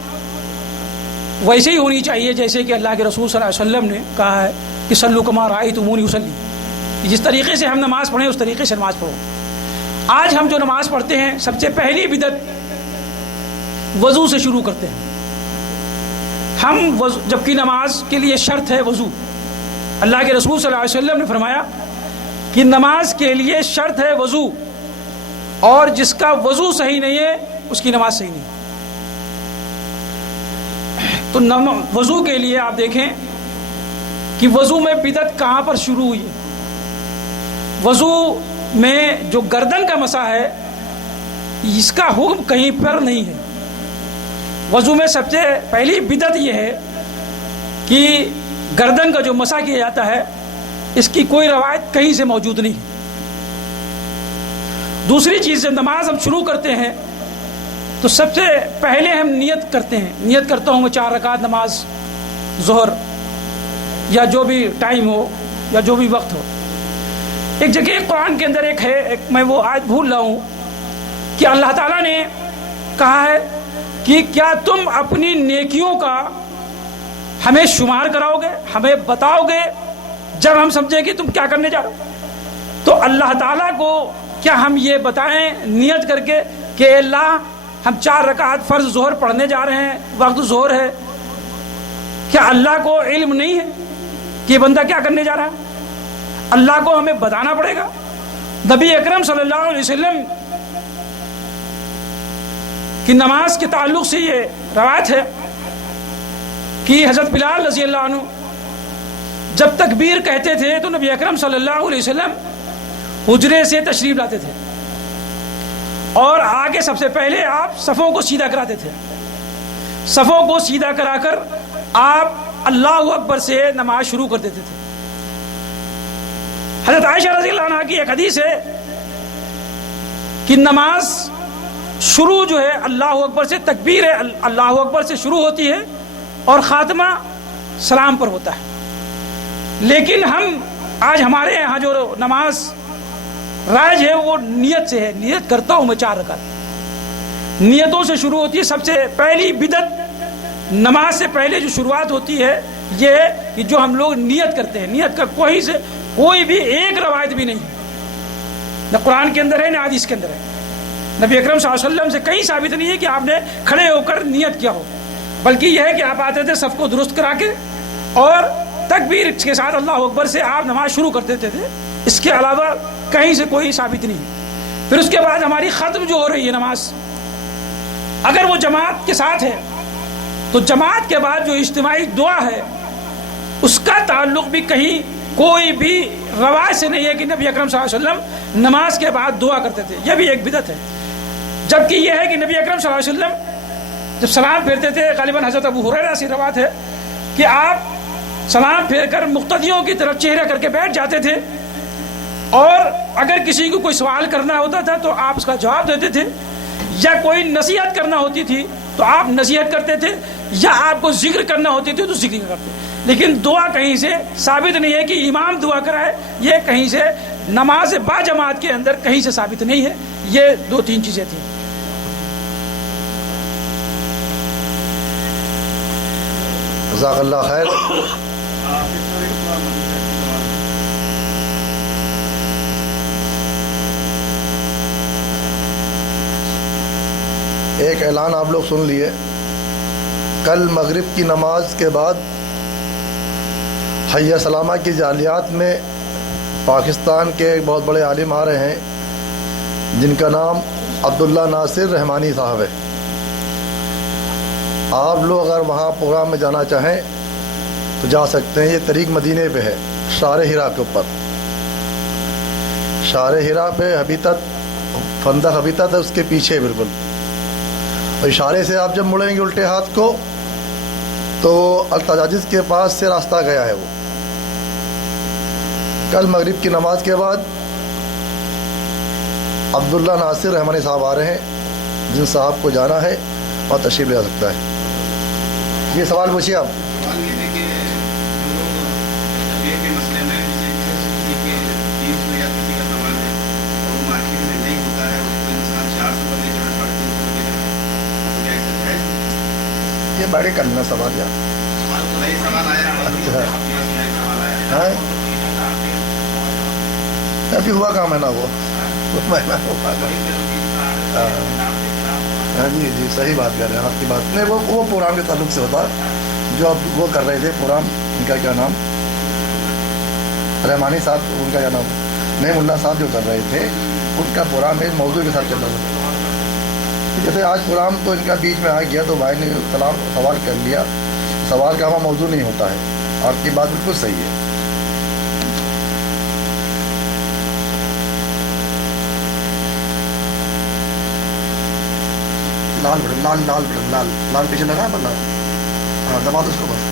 ویسے ہی ہونی چاہیے جیسے کہ اللہ کے رسول صلی اللہ علیہ وسلم نے کہا ہے کہ صلو کما رأیتمونی اصلی، جس طریقے سے ہم نماز پڑھیں اس طریقے سے نماز پڑھو۔ آج ہم جو نماز پڑھتے ہیں، سب سے پہلی بدعت وضو سے شروع کرتے ہیں ہم، جبکہ نماز کے لیے شرط ہے وضو۔ اللہ کے رسول صلی اللہ علیہ وسلم نے فرمایا کہ نماز کے لیے شرط ہے وضو، اور جس کا وضو صحیح نہیں ہے اس کی نماز صحیح نہیں۔ تو وضو کے لیے آپ دیکھیں کہ وضو میں بدعت کہاں پر شروع ہوئی ہے۔ وضو میں جو گردن کا مسح ہے اس کا حکم کہیں پر نہیں ہے۔ وضو میں سب سے پہلی بدعت یہ ہے کہ گردن کا جو مسح کیا جاتا ہے اس کی کوئی روایت کہیں سے موجود نہیں۔ دوسری چیز، جب نماز ہم شروع کرتے ہیں تو سب سے پہلے ہم نیت کرتے ہیں۔ نیت کرتا ہوں میں 4 رکعت نماز ظہر یا جو بھی ٹائم ہو یا جو بھی وقت ہو۔ ایک جگہ قرآن کے اندر ایک ہے، میں وہ آیت بھول رہا ہوں، کہ اللہ تعالیٰ نے کہا ہے کہ کیا تم اپنی نیکیوں کا ہمیں شمار کراؤ گے، ہمیں بتاؤ گے جب ہم سمجھیں کہ تم کیا کرنے جا رہے ہو۔ تو اللہ تعالیٰ کو کیا ہم یہ بتائیں نیت کر کے کہ اللہ ہم 4 رکعت فرض ظہر پڑھنے جا رہے ہیں، وقت ظہر ہے؟ کیا اللہ کو علم نہیں ہے کہ یہ بندہ کیا کرنے جا رہا ہے؟ اللہ کو ہمیں بتانا پڑے گا۔ نبی اکرم صلی اللہ علیہ وسلم کی نماز کے تعلق سے یہ روایت ہے کہ حضرت بلال رضی اللہ عنہ جب تکبیر کہتے تھے تو نبی اکرم صلی اللہ علیہ وسلم حجرے سے تشریف لاتے تھے اور آگے سب سے پہلے آپ صفوں کو سیدھا کراتے تھے۔ صفوں کو سیدھا کرا کر آپ اللہ اکبر سے نماز شروع کر دیتے تھے۔ حضرت عائشہ رضی اللہ عنہ کی ایک حدیث ہے کہ نماز شروع جو ہے اللہ اکبر سے، تکبیر اللہ اکبر سے شروع ہوتی ہے اور خاتمہ سلام پر ہوتا ہے۔ لیکن ہم آج ہمارے یہاں جو نماز رائج ہے وہ نیت سے ہے، نیت کرتا ہوں میں 4 رکعت، نیتوں سے شروع ہوتی ہے. سب سے پہلی بدعت نماز سے پہلے جو شروعات ہوتی ہے یہ ہے کہ جو ہم لوگ نیت کرتے ہیں. نیت کا کوئی بھی ایک روایت بھی نہیں ہے، نہ قرآن کے اندر ہے نہ حدیث کے اندر ہے. نبی اکرم صلی اللہ علیہ وسلم سے کہیں ثابت نہیں ہے کہ آپ نے کھڑے ہو کر نیت کیا ہو، بلکہ یہ ہے کہ آپ آتے تھے صف کو درست کرا کے اور تکبیر کے ساتھ اللہ اکبر سے آپ نماز شروع کر دیتے تھے. اس کے علاوہ کہیں سے کوئی ثابت نہیں. پھر اس کے بعد ہماری ختم جو ہو رہی ہے نماز، اگر وہ جماعت کے ساتھ ہے تو جماعت کے بعد جو اجتماعی دعا ہے اس کا تعلق بھی کہیں کوئی بھی روایت سے نہیں ہے کہ نبی اکرم صلی اللہ علیہ وسلم نماز کے بعد دعا کرتے تھے. یہ بھی ایک بدعت ہے. جبکہ یہ ہے کہ نبی اکرم صلی اللہ علیہ وسلم جب سلام پھیرتے تھے، غالباً حضرت ابو ہریرہ سے روایت ہے کہ آپ سلام پھیر کر مقتدیوں کی طرف چہرہ کر کے بیٹھ جاتے تھے، اور اگر کسی کو کوئی سوال کرنا ہوتا تھا تو آپ اس کا جواب دیتے تھے، یا کوئی نصیحت کرنا ہوتی تھی تو آپ نصیحت کرتے تھے، یا آپ کو ذکر کرنا ہوتی تھی تو ذکر کرتے. لیکن دعا کہیں سے ثابت نہیں ہے کہ امام دعا کرائے، یہ کہیں سے نماز با جماعت کے اندر کہیں سے ثابت نہیں ہے. یہ دو تین چیزیں تھیں. جزاک اللہ خیر. ایک اعلان آپ لوگ سن لیے، کل مغرب کی نماز کے بعد حیہ سلامہ کی جعلیات میں پاکستان کے ایک بہت بڑے عالم آ رہے ہیں جن کا نام عبداللہ ناصر رحمانی صاحب ہے. آپ لوگ اگر وہاں پروگرام میں جانا چاہیں تو جا سکتے ہیں. یہ طریق مدینے پہ ہے، شار ہرا کے اوپر. شار ہرا پہ حبیطت فندق حبیطت ہے، اس کے پیچھے بالکل. اور اشارے سے آپ جب مڑیں گے الٹے ہاتھ کو تو التجاجز کے پاس سے راستہ گیا ہے. وہ کل مغرب کی نماز کے بعد عبداللہ ناصر رحمانی صاحب آ رہے ہیں، جن صاحب کو جانا ہے اور تشریف لے سکتا ہے. یہ سوال پوچھیے آپ. یہ بڑے کرنا سوال یار. اچھا ابھی ہوا کام ہے نا وہ. ہاں جی جی صحیح بات کر رہے ہیں آپ کی بات. نہیں وہ پروگرام کے تعلق سے ہوتا جو اب وہ کر رہے تھے پروگرام. ان کا کیا نام؟ رحمانی صاحب. ان کا کیا نام؟ نعیم اللہ صاحب جو کر رہے تھے ان کا پروگرام ایک موضوع کے ساتھ چل رہا تھا. جیسے آج پروگرام تو ان کا بیچ میں آ گیا تو بھائی نے سوال کر لیا. سوال کا ہمارا موضوع نہیں ہوتا ہے. آپ کی بات بالکل صحیح ہے. لال لال لال لال لال پیچھے لگا ہے. ہاں دبا دو اس کو بس.